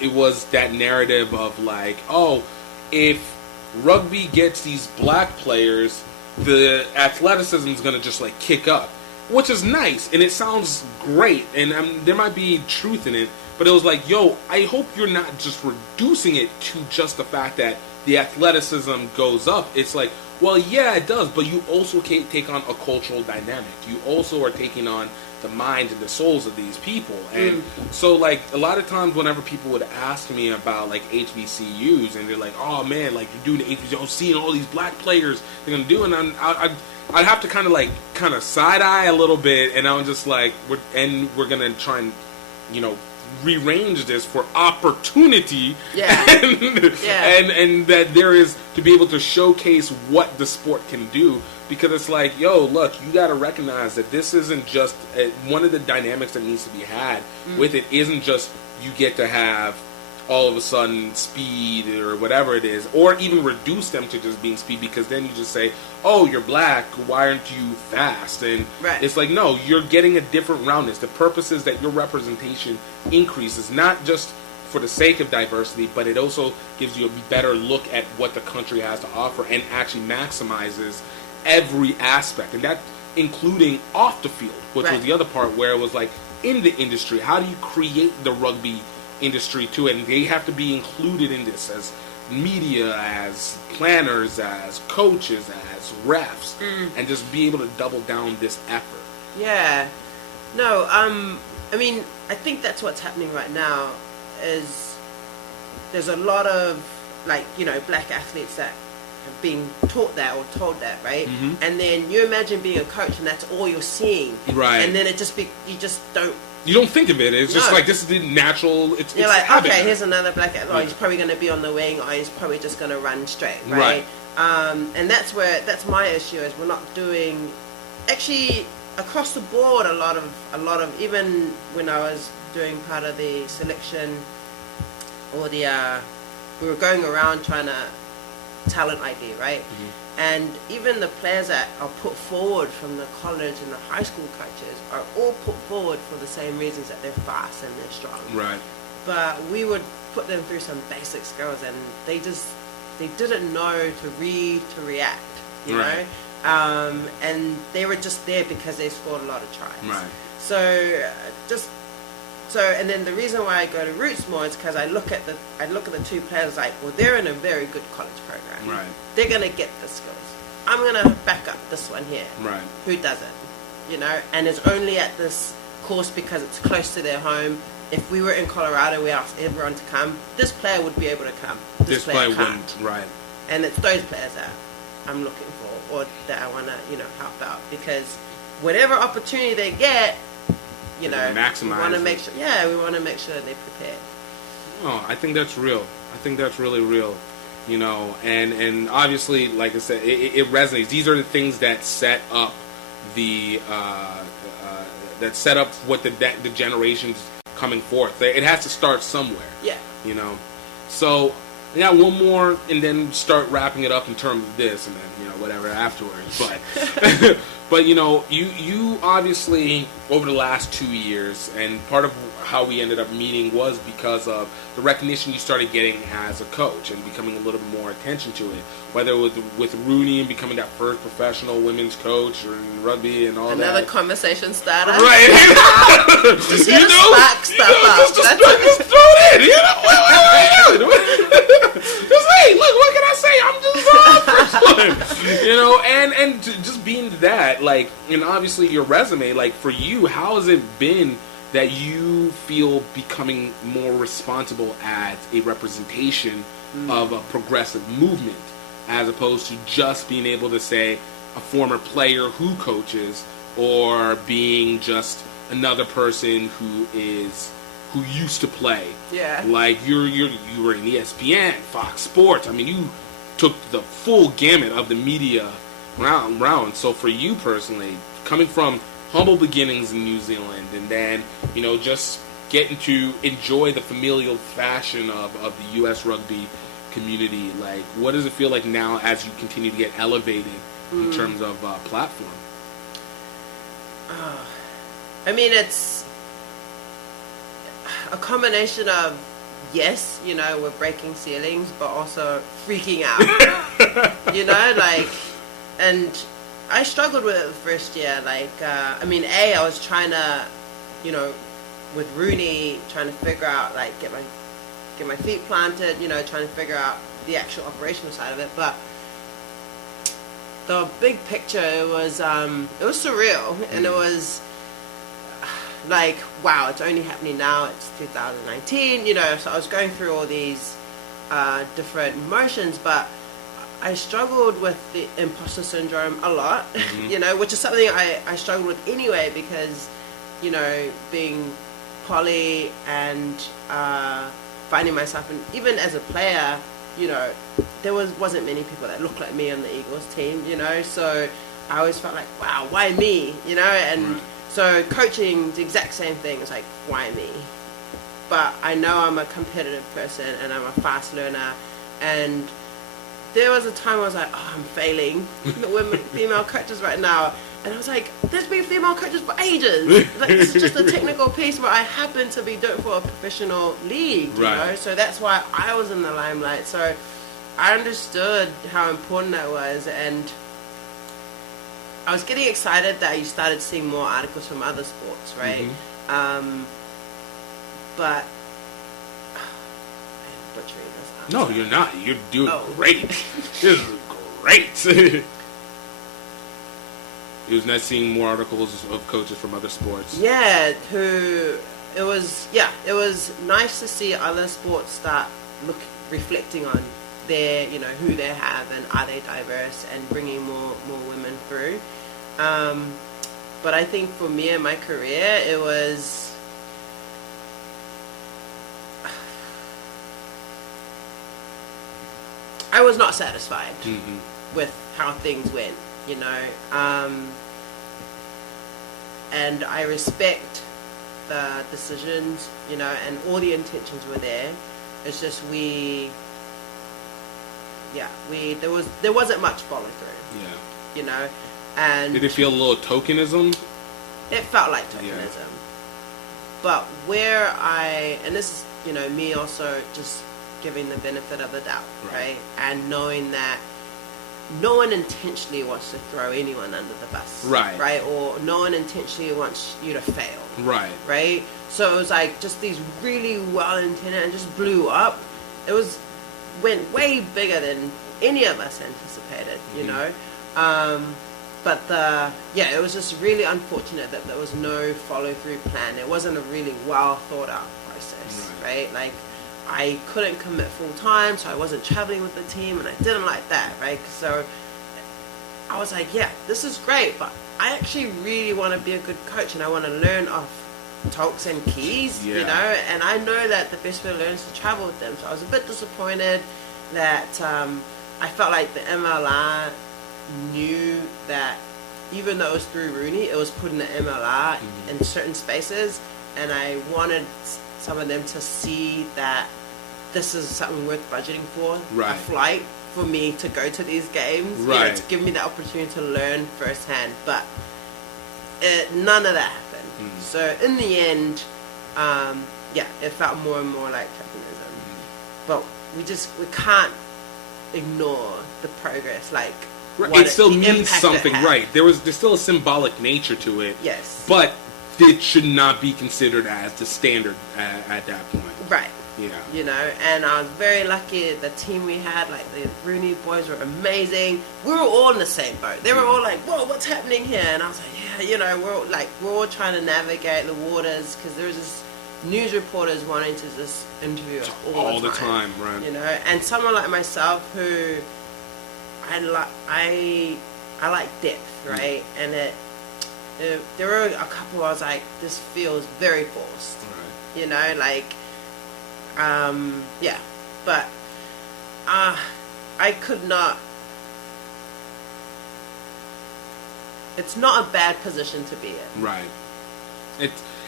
it was that narrative of, like, oh, if rugby gets these black players, the athleticism is going to just, like, kick up, which is nice, and it sounds great, and there might be truth in it, but it was like, yo, I hope you're not just reducing it to just the fact that the athleticism goes up. It's like, well, yeah, it does, but you also can't take on a cultural dynamic. You also are taking on the minds and the souls of these people. And so, like, a lot of times whenever people would ask me about, like, HBCUs, and they're like, oh, man, like, you're doing the HBCU, seeing all these black players they're going to do, and I'd have to kind of side-eye a little bit, and I'm just like, we're going to try and, you know, rearrange this for opportunity, and that there is to be able to showcase what the sport can do, because it's like, yo, look, you got to recognize that this isn't just one of the dynamics that needs to be had with it isn't just you get to have all of a sudden speed or whatever it is, or even reduce them to just being speed, because then you just say, oh, you're black, why aren't you fast? And it's like, no, you're getting a different roundness. The purpose is that your representation increases, not just for the sake of diversity, but it also gives you a better look at what the country has to offer and actually maximizes every aspect, and that including off the field, which was the other part where it was like, in the industry, how do you create the rugby industry too, and they have to be included in this as media, as planners, as coaches, as refs, and just be able to double down this effort. I mean, I think that's what's happening right now is there's a lot of, like, you know, black athletes that have been taught that or told that, right? And then you imagine being a coach and that's all you're seeing, and then it just you just don't. You don't think of it. It's just like, this is the natural. You're like, habit. Okay, here's another black athlete. Oh, he's probably going to be on the wing, or he's probably just going to run straight, right? And that's my issue is we're not doing, actually across the board, a lot of even when I was doing part of the selection or we were going around trying to talent ID, right? And even the players that are put forward from the college and the high school coaches are all put forward for the same reasons, that they're fast and they're strong. But we would put them through some basic skills, and they didn't know to read, to react, you know? And they were just there because they scored a lot of tries. So, and then the reason why I go to Roots more is because I look at the two players like, well, they're in a very good college program. They're gonna get the skills. I'm gonna back up this one here. Who doesn't? You know, and it's only at this course because it's close to their home. If we were in Colorado, we asked everyone to come. This player would be able to come. This player can't. And it's those players that I'm looking for, or that I wanna, you know, help out, because whatever opportunity they get, you know, we want to make sure. We want to make sure they're prepared. Oh, I think that's real. I think that's really real. You know, and obviously, like I said, it resonates. These are the things that set up what the generations coming forth. It has to start somewhere. You know, so. Yeah, one more, and then start wrapping it up in terms of this, and then, you know, whatever afterwards. But, but you know, you obviously, over the last 2 years, and part of how we ended up meeting was because of the recognition you started getting as a coach and becoming a little bit more attention to it. Whether it was with Rooney and becoming that first professional women's coach or in rugby and all that. Another conversation starter. Just here to spark stuff up. Just throw it in. You know, what are you doing? Just, hey, look, what can I say? I'm just first one. You know, and just being that, like, like, and obviously your resume, like for you, how has it been that you feel becoming more responsible as a representation of a progressive movement, as opposed to just being able to say a former player who coaches, or being just another person who used to play? Yeah. Like you were in ESPN, Fox Sports. I mean, you took the full gamut of the media round. So for you personally, coming from humble beginnings in New Zealand, and then, you know, just getting to enjoy the familial fashion of the U.S. rugby community, like, what does it feel like now as you continue to get elevated in terms of platform? I mean, it's a combination of, yes, you know, we're breaking ceilings, but also freaking out. You know, like, and I struggled with it the first year. Like, I mean, I was trying to, you know, with Rooney, trying to figure out, like, get my feet planted, you know, trying to figure out the actual operational side of it. But the big picture, it was surreal, and it was like, wow, it's only happening now. It's 2019, you know. So I was going through all these different emotions, but I struggled with the imposter syndrome a lot, you know, which is something I struggled with anyway, because, you know, being poly and finding myself, and even as a player, you know, there wasn't many people that looked like me on the Eagles team, you know, so I always felt like, wow, why me, you know, and so coaching, the exact same thing. It's like, why me? But I know I'm a competitive person, and I'm a fast learner, and there was a time I was like, oh, I'm failing the women, female coaches right now. And I was like, there's been female coaches for ages. Like, this is just a technical piece where I happen to be doing for a professional league, you know? So that's why I was in the limelight. So I understood how important that was. And I was getting excited that you started seeing more articles from other sports, right? But I'm butchering this answer. No, you're not. You're doing great. This is great. It was nice seeing more articles of coaches from other sports. Yeah, it was nice to see other sports start reflecting on their, you know, who they have and are they diverse, and bringing more women through. But I think for me in my career, it was, I was not satisfied with how things went, you know, and I respect the decisions, you know, and all the intentions were there. It's just there wasn't much follow through. Yeah. You know, and did it feel a little tokenism? It felt like tokenism. Yeah. But where and this is, you know, me also just giving the benefit of the doubt, right? And knowing that no one intentionally wants to throw anyone under the bus, right? Or no one intentionally wants you to fail, right? So it was like just these really well-intended, and just blew up. It went way bigger than any of us anticipated, you know. But it was just really unfortunate that there was no follow-through plan. It wasn't a really well thought-out process, right? Like, I couldn't commit full-time, so I wasn't traveling with the team, and I didn't like that, right? So I was like, yeah, this is great, but I actually really want to be a good coach, and I want to learn off Tolks and Keys, you know, and I know that the best way to learn is to travel with them. So I was a bit disappointed that I felt like the MLR knew that even though it was through Rooney, it was put in the MLR in certain spaces, and I wanted some of them to see that this is something worth budgeting for, a flight for me to go to these games, you know, to give me the opportunity to learn firsthand. But none of that happened. So in the end, it felt more and more like capitalism. But we can't ignore the progress, like. It still means something, right? There's still a symbolic nature to it. Yes. But it should not be considered as the standard at that point. Right. Yeah. You know, and I was very lucky. The team we had, like the Rooney boys, were amazing. We were all in the same boat. They were all like, "Whoa, what's happening here?" And I was like, "Yeah, you know, we're all trying to navigate the waters because there's this news reporters wanting to just interview us all the time, right? You know, and someone like myself who I like depth, right? And there were a couple I was like, this feels very forced, right. You know, like, yeah, but I could not. It's not a bad position to be in, right?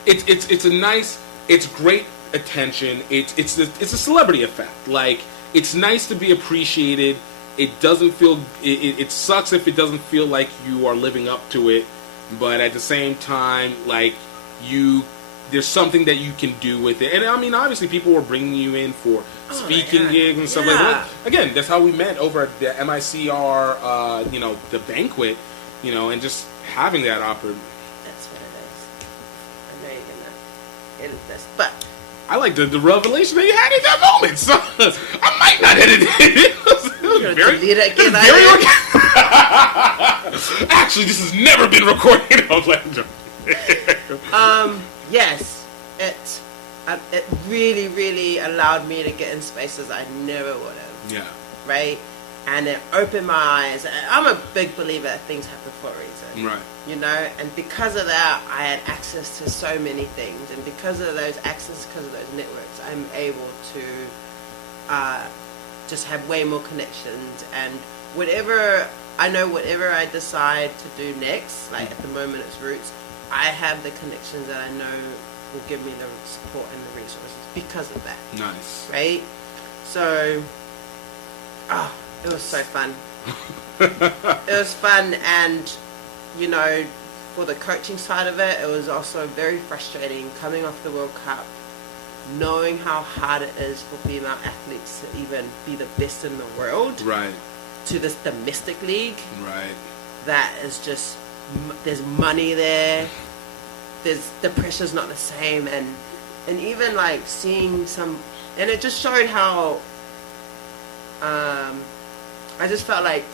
It's a nice, it's great attention. It's a celebrity effect. Like, it's nice to be appreciated. It doesn't feel. It sucks if it doesn't feel like you are living up to it. But at the same time, like, there's something that you can do with it. And I mean, obviously, people were bringing you in for speaking gigs and stuff like that. Again, that's how we met over at the MICR, the banquet, and just having that opportunity. That's what it is. I know you're gonna edit this, but I like the revelation that you had in that moment. So I might not edit it. Actually, this has never been recorded. I was like, yes, it really, really allowed me to get in spaces I never would have. Yeah. Right? And it opened my eyes. I'm a big believer that things happen for a reason. Right. You know, and because of that, I had access to so many things. And because of those networks, I'm able to just have way more connections. And whatever I decide to do next, like at the moment it's Roots, I have the connections that I know will give me the support and the resources because of that. Nice. Right? So, it was so fun. It was fun, and, for the coaching side of it, it was also very frustrating coming off the World Cup, knowing how hard it is for female athletes to even be the best in the world. Right. To this domestic league. Right. That is just, there's money there. The pressure's not the same, and even like seeing some, and it just showed how, I just felt like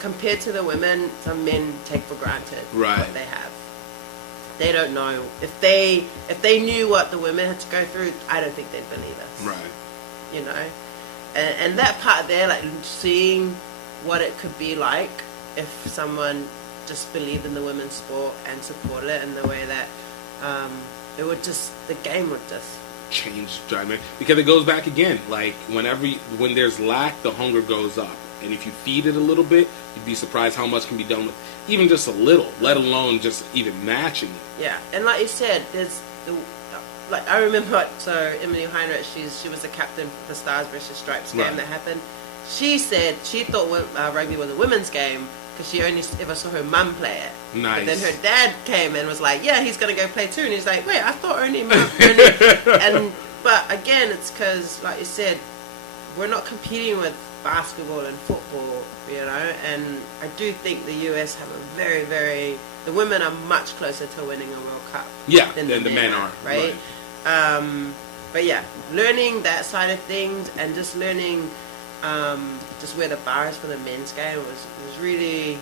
compared to the women, some men take for granted what they have. They don't know. If they knew what the women had to go through, I don't think they'd believe us. Right. And that part there, like seeing what it could be like if someone just believed in the women's sport and supported it in the way that the game would just change dramatically, because it goes back again, like when there's lack, the hunger goes up, and if you feed it a little bit, you'd be surprised how much can be done with even just a little, let alone just even matching it. Yeah, and like you said, there's I remember, so Emily Heinrich, she was the captain for the Stars versus Stripes game that happened. She said she thought rugby was a women's game because she only ever saw her mum play it. Nice. But then her dad came and was like, yeah, he's going to go play too. And he's like, wait, I thought only mum. But again, it's because, like you said, we're not competing with basketball and football, and I do think the US have the women are much closer to winning a World Cup than the men are, right? But yeah, learning that side of things and just learning just where the bar is for the men's game was really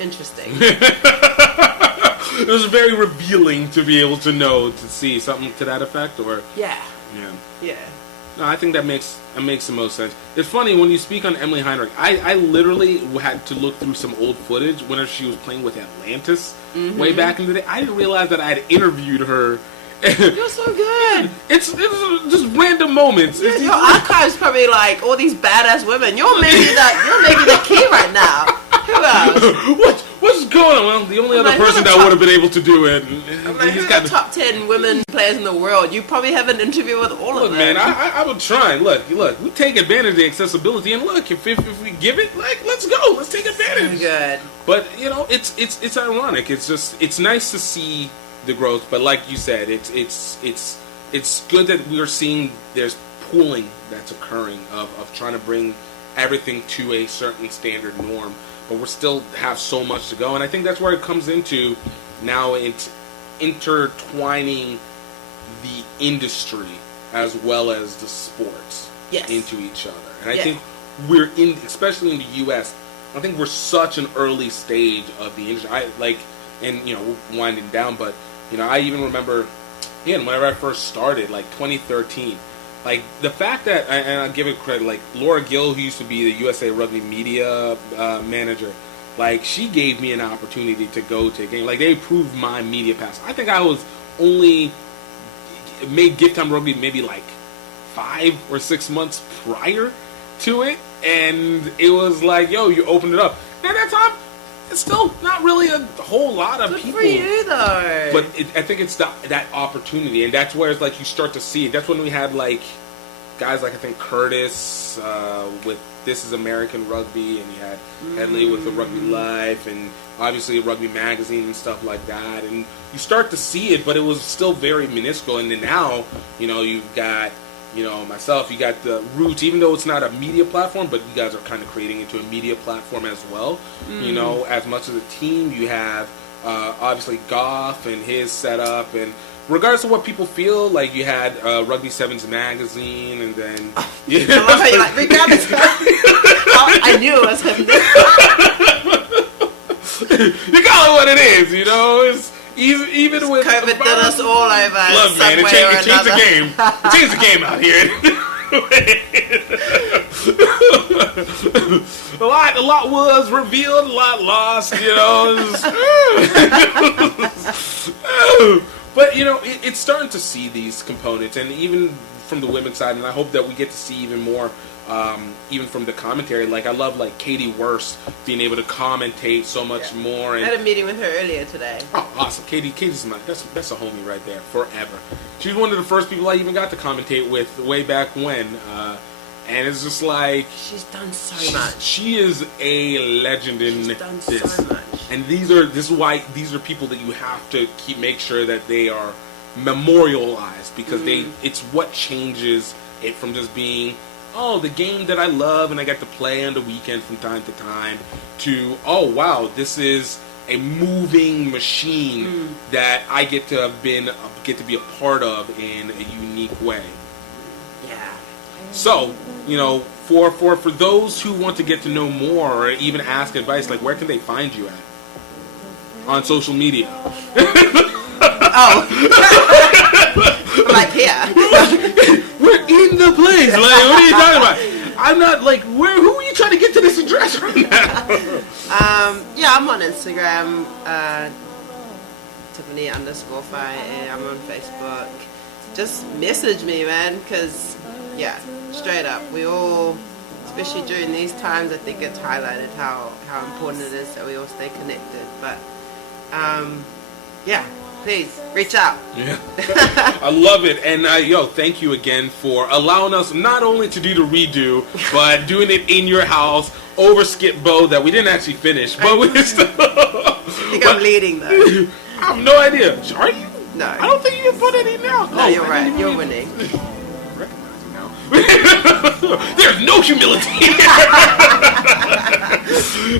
interesting. It was very revealing to be able to see something to that effect, or yeah. No, I think that makes the most sense. It's funny when you speak on Emily Heinrich. I literally had to look through some old footage when she was playing with Atlantis way back in the day. I didn't realize that I had interviewed her. You're so good. It's just random moments. Yeah, your archive's probably like all these badass women. You're making the key right now. Who else? What's going on? Well, the only other person that would have been able to do it. I'm like, who's the top 10 women players in the world? You probably have an interview with all of them. Man, I would try. Look, we take advantage of the accessibility, and look, if we give it, let's go, let's take advantage. So good. But it's ironic. It's nice to see the growth, but like you said, it's good that we're seeing there's pooling that's occurring of trying to bring everything to a certain standard norm. but we're still have so much to go. And I think that's where it comes into now. It's intertwining the industry as well as the sports into each other. And I think we're in, especially in the U.S., I think we're such an early stage of the industry. And you know, we're winding down, but you know, I even remember, again, whenever I first started, like 2013, like the fact that, and I'll give it credit, like Laura Gill, who used to be the USA Rugby media manager, like she gave me an opportunity to go to a game. Like they approved my media pass. I think I was only made GiftTime Rugby maybe like 5 or 6 months prior to it, and it was like, yo, you opened it up. And at that time, it's still not really a whole lot of people. Good for you, though. But I think it's that opportunity, and that's where it's like you start to see it. That's when we had like guys like I think Curtis with This Is American Rugby, and you had Headley with the Rugby Life, and obviously Rugby Magazine and stuff like that. And you start to see it, but it was still very minuscule. And then now, you know, you've got, you know, myself, you got the Roots, even though it's not a media platform, but you guys are kind of creating into a media platform as well. You know, as much as a team, you have obviously Goff and his setup, and regardless of what people feel, like you had Rugby Sevens magazine, and then I love how you're like, regardless. I knew it was him. You call it what it is, you know. It's even with COVID did us all over. Look, man, it changed the game. It changed the game out here. a lot was revealed, a lot lost, you know. But you know, it's starting to see these components, and even from the women's side, and I hope that we get to see even more. Even from the commentary, like I love like Katie Wurst being able to commentate so much more. And I had a meeting with her earlier today. Oh, awesome! Katie's that's a homie right there forever. She's one of the first people I even got to commentate with way back when, and it's just like she's done so much. She is a legend in this. So much. And this is why these are people that you have to make sure that they are memorialized, because it's what changes it from just being, oh, the game that I love and I get to play on the weekend from time to time, to, oh, wow, this is a moving machine that I get to be a part of in a unique way. Yeah. So, you know, for those who want to get to know more or even ask advice, like where can they find you at? On social media. Oh. Like here. We're in the place. Like, what are you talking about? I'm not like, who are you trying to get to this address right now? Yeah, I'm on Instagram, Tiffany_FI. I'm on Facebook. Just message me, man, because, yeah, straight up, we all, especially during these times, I think it's highlighted how important it is that we all stay connected. But, yeah. Please, reach out. Yeah. I love it. And, thank you again for allowing us not only to do the redo, but doing it in your house over Skip Bo that we didn't actually finish. But we still... I think I'm leading, though. I have no idea. Are you? No. I don't think you can put any now. No, you're right. You're winning. Recognizing now. There's no humility.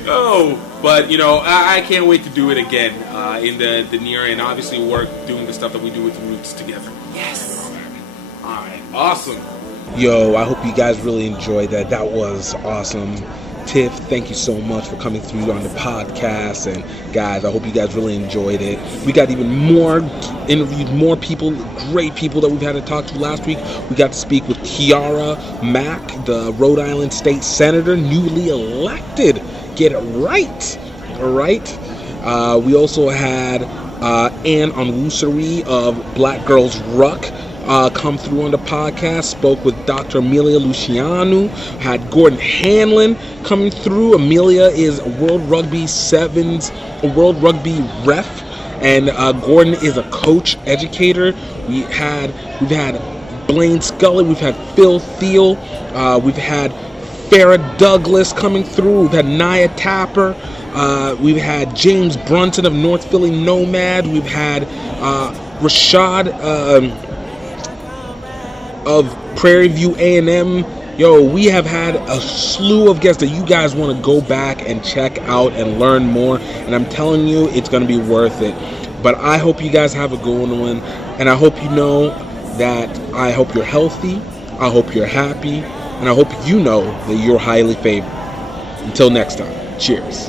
Oh, but, you know, I can't wait to do it again in the near, and obviously work doing the stuff that we do with the Roots together. Yes. All right. Awesome. Yo, I hope you guys really enjoyed that. That was awesome. Tiff, thank you so much for coming through on the podcast. And guys, I hope you guys really enjoyed it. We got even more interviews, more people, great people that we've had to talk to last week. We got to speak with Kiara Mack, the Rhode Island State Senator, newly elected. Get it right. All right. We also had Ann Onwusari of Black Girls Ruck come through on the podcast, spoke with Dr. Amelia Luciano, had Gordon Hanlon coming through. Amelia is a World Rugby Sevens, a World Rugby ref, and Gordon is a coach educator. We've had Blaine Scully, we've had Phil Thiel, we've had Farrah Douglas coming through, we've had Nia Tapper, we've had James Brunson of North Philly Nomad, we've had Rashad of Prairie View A&M Yo, we have had a slew of guests that you guys want to go back and check out and learn more. And I'm telling you, it's going to be worth it. But I hope you guys have a good one. And I hope you know that I hope you're healthy. I hope you're happy. And I hope you know that you're highly favored. Until next time, cheers.